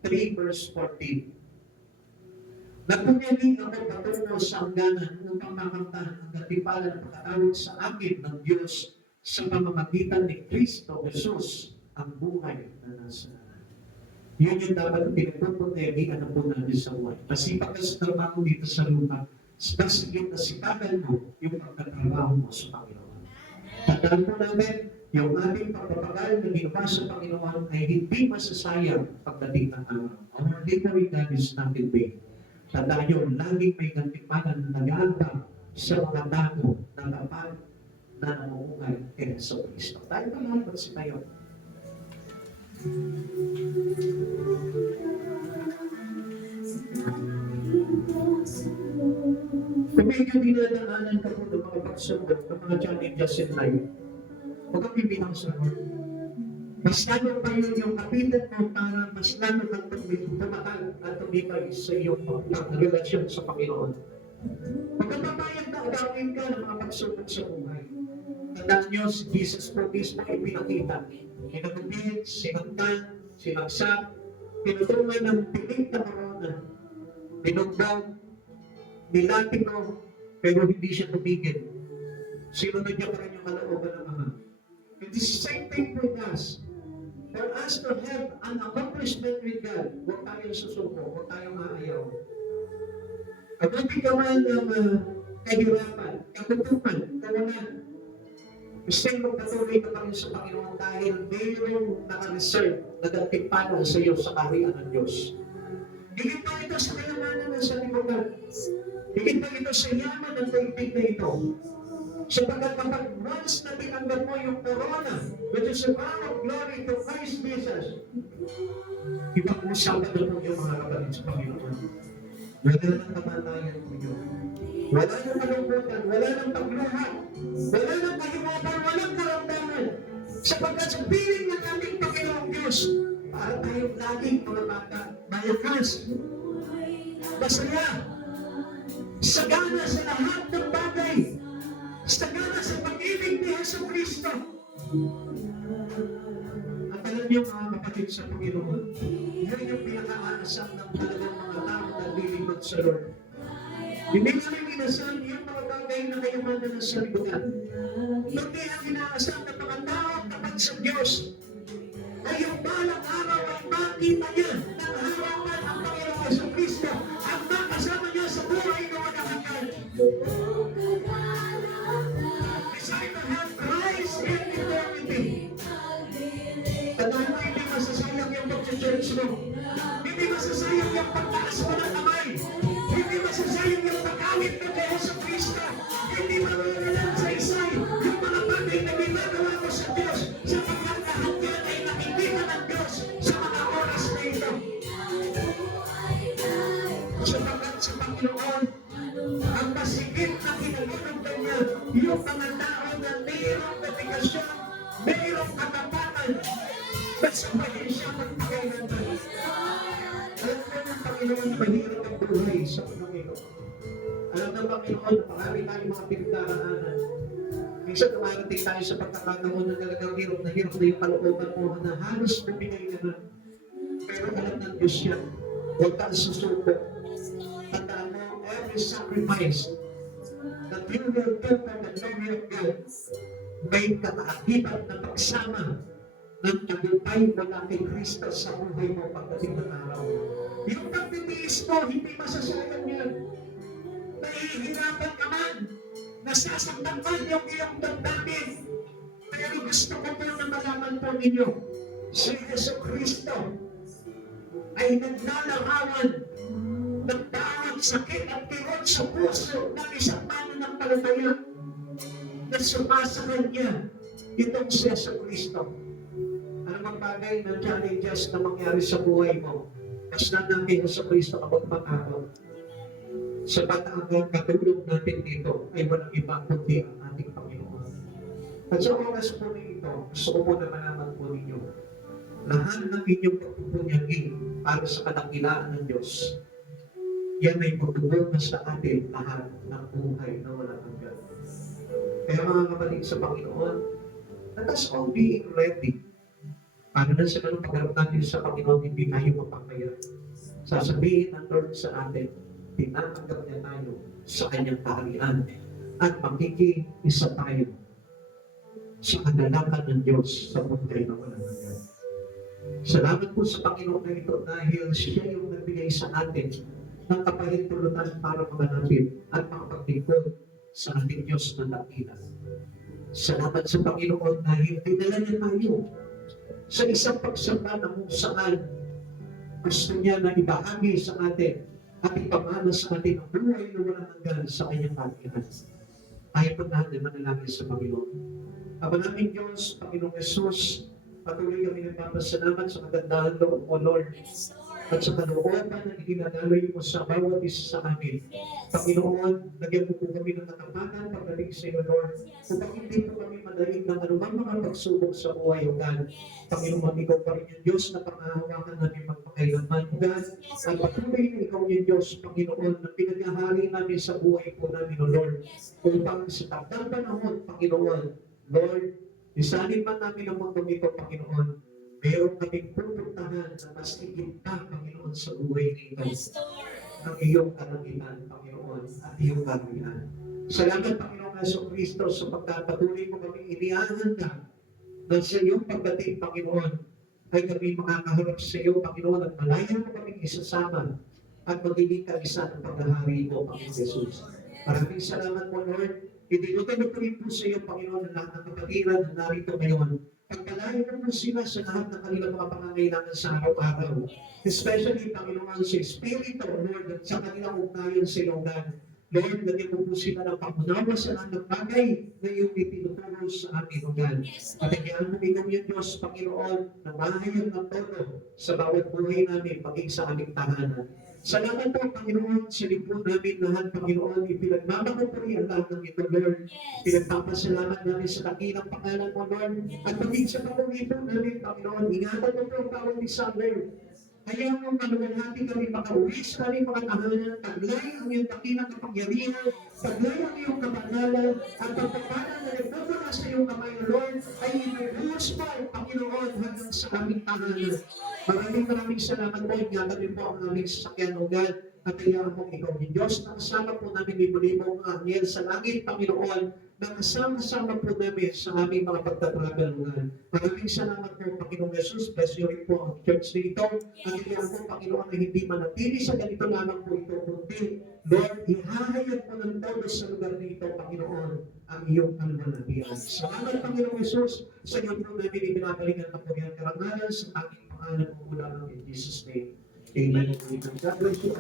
3 verse 14. Nagpunyagin ako patungo sa hangganan upang makamtahan ang katipalan at pagkatawid sa akin ng Diyos sa pamamagitan ni Kristo Jesus ang buhay na nasa akin. Yun yung dapat pinagpupunyagian na po natin sa buhay. Masipag ka sa trabaho dito sa lupa, masigit na sipagan mo yung pagkatrabaho mo sa Panginoon. Tandaan po namin, yung ating pagpapagal na ginawa sa Panginoon ay hindi masasayang pagdating ng araw. Our ordinary God is not in vain. Tandaan nyo, laging may gantimpanan na nag-aabang sa mga tao na dapat na namumuhay kay Yesu Cristo. Tayo pa lang tayo. Kung medyo dinadaanan ka po ng mga pagsubok, ng mga challenges in life, huwag kang bibitaw sa Lord. Mas lalo pa yun yung kapitan mo para mas lalo kang tumatal at tumibay sa iyong relasyon sa Panginoon. Pagkatabayad na agawin ka ng mga pagsubok sa buhay. Tandaan nyo, si Jesus po mismo ay pinakita. Sinagubid, sinagtan, sinagsak, pinutungan ng piling na korona, pinugbog, nilatino, pero hindi siya tumigil. Sinunod niya pa rin yung kalooban ng Ama. It is the same thing with us. For us to have an accomplishment with God, huwag tayong susuko, huwag tayong maayaw. At hindi ka man ng kahirapan, kagutuman, kawalan. Gusto yung magpatuloy ka pa rin sa Panginoon dahil mayroong naka-reserve na gantimpanan sa iyo sa kaharian ng Diyos. Higit pa ito sa kayamanan ng sanlibutan. Higit pa ito sa yaman ng daigdig na ito. Sapagkat kapag once na tinanggap mo yung corona, which is a crown of glory to Christ Jesus, ibang usapan na po yung mga kapatid sa Panginoon. Wala nang kamatayan po yun. Wala nang malungkutan, wala nang pagluha, wala nang kahirapan, walang karamdaman. Sapagkat sa piling ng ating Panginoong Diyos, para tayong laging mga bata, malakas, masaya, sagana sa lahat ng bagay, sagana sa pag-ibig ni Yesu Cristo. At alam niyo mga kapatid sa Panginoon, yun yung pinaka-aasam ng talagang mga tao na lilingkod sa Lord. Hindi namin inasam yung mga bagay na kayamanan ng sanlibutan. Kundi ang inaasam ng mga tao tapat sa Diyos ay yung balang araw ay makita niya ng harapan ang Panginoon Yesu Cristo at makasama niya sa buhay na walang hanggan. Desire to have Christ in eternity. Tandaan mo, hindi masasayang yung pag-church mo. Hindi masasayang yung pagtaas mo ng kamay. Hindi masasayang yung pag-awit mo kay Yesu Cristo. Hindi mawawala sa isay yung mga bagay na ginagawa mo sa Diyos sapagkat lahat yan ay nakikita ng Diyos sa mga oras na ito. Sapagkat sa Panginoon, ang masigit na kinalulugdan niya yung mga tao na mayroong dedikasyon, mayroong katapatan, basta pa rin siya magpakailanman. Alam mo ng Panginoon, mahirap ang buhay sa Panginoon. Alam ng Panginoon na marami tayong mga pinagdaraanan. Minsan dumarating tayo sa pagkakataon na talagang hirap na yung kalooban mo na halos bumigay ka na. Pero alam ng Diyos yan. Huwag kang susuko. Tandaan mo, every sacrifice that you will do for the glory of God, may kataakibat na pagsama ng tagumpay mula kay Kristo sa buhay mo pagdating ng araw. Yung pagtitiis mo, hindi masasayang yan. Nahihirapan ka man, nasasaktan man yung iyong damdamin. Pero gusto ko po na malaman po ninyo, si Yesu Kristo ay naglalarawan ng bawat sakit at kirot sa puso ng isang mananampalataya na sumasakal niya itong si Yesu Kristo. Ano mang bagay ng challenges na mangyari sa buhay mo, mas nanangin sa Kristo kapag pag-araw. Sapat ang katulog natin dito ay walang iba kundi ang ating Panginoon. At sa oras po nito, gusto ko po na malaman po ninyo, lahat ng inyong pagpupunyagin para sa kadakilaan ng Diyos, yan ay magtutulong sa atin lahat ng buhay na walang hanggan. Kaya mga kapatid sa Panginoon, let us all being ready. Para na sa ganun pagharap natin sa Panginoon, hindi tayo mapakaya. Sasabihin ng Lord sa atin, tinatanggap niya tayo sa kanyang kaharian at makikiisa tayo sa kadalakan ng Diyos sa buhay na walang hanggan. Salamat po sa Panginoon na ito dahil siya yung nagbigay sa atin ng kapahintulutan para maganapin at makapaglingkod sa ating Diyos na dakila. Salamat sa Panginoon dahil dinala niya tayo sa isang pagsamba na kung saan gusto niya na ibahagi sa atin at ipamana sa atin ang buhay na walang hanggan sa kanyang kaharian. Tayo po natin manalangin sa Panginoon. Aba namin Diyos, Panginoong Yesus, patuloy kami nagpapasalamat sa kagandahan loob mo, Lord, Yes, Lord. at sa kalooban na itinadaloy mo sa bawat isa sa amin. Yes. Panginoon, lagyan mo po kami ng katapatan pagdating sa iyo, Lord. Upang hindi po kami madaig ng anumang mga pagsubok sa buhay, O God. Panginoon, ikaw pa rin yung Diyos na pangahawakan namin magpakailanman, O God. At patuloy na ikaw yung Diyos, Panginoon, na pinaghahari namin sa buhay po namin, O Lord. Yes, Lord. Upang sa takdang panahon, Panginoon, Lord, isalin man namin ang mundong ito, Panginoon, meron kaming pupuntahan na mas higit pa, Panginoon, sa buhay nito. Yes, Lord. Ang iyong kalangitan, Panginoon, at iyong kaharian. Salamat, Panginoon Hesus Kristo, sa pagkapatuloy mo kami inihahanda na sa iyong pagdating, Panginoon, ay kami makakaharap sa iyo, Panginoon, at malaya mo kami isasama at magiging kaisa ng paghahari mo, Panginoon Hesus. Maraming salamat po, Lord. Itinutulog ko rin po sa iyo, Panginoon, ang lahat ng kapatiran na narito ngayon. Pagpalain mo po sila sa lahat ng kanilang mga pangangailangan sa araw-araw. Especially, Panginoon, sa Espiritu, Lord, at sa kanilang ugnayan sa iyo, God. Lord, lagyan mo po sila ng pangunawa sa lahat ng bagay na iyong itinuturo sa amin, O God. Yes, Lord. Patigyan mo ikaw yung Diyos, Panginoon, na mahayag ng todo sa bawat buhay namin, maging sa aming tahanan. Salamat po, Panginoon, silipon namin lahat, Panginoon, ipinagmamagapuri ang lahat ng ito, Lord. Yes. Pinagpapasalamat namin sa dakilang pangalan mo, Lord. At maging sa pamumuno namin, Panginoon, ingatan mo po ang bawat isa, Lord. Kaya mo maluwalhati kami makauwi sa aming mga tahanan, taglay ang iyong dakilang kapangyarihan, taglay ang iyong kapanalan, at pagpapala na nagpapala sa iyong kamay, Lord, ay inubuhos pa, Panginoon, hanggang sa aming tahanan. Maraming salamat po. Ingatan niyo po ang aming sasakyan, O God. At hayaan mo ikaw ni Diyos na kasama po namin ni muli-mong anghel sa langit, Panginoon, na kasama-sama po namin sa aming mga pagtatragal, O God. Maraming salamat po, Panginoong Yesus. Bless you rin po ang church na ito. At hayaan po, Panginoon, na hindi manatili sa ganito lamang po ito, kundi, Lord, ihahayag mo ng todo sa lugar nito, Panginoon, ang iyong kalwalhatian. Salamat, Panginoong Yesus, sa iyo po namin ibinabalingan ang pagyan karangalan sa aking pangalan mo mula in Jesus' name. Amen. God bless you.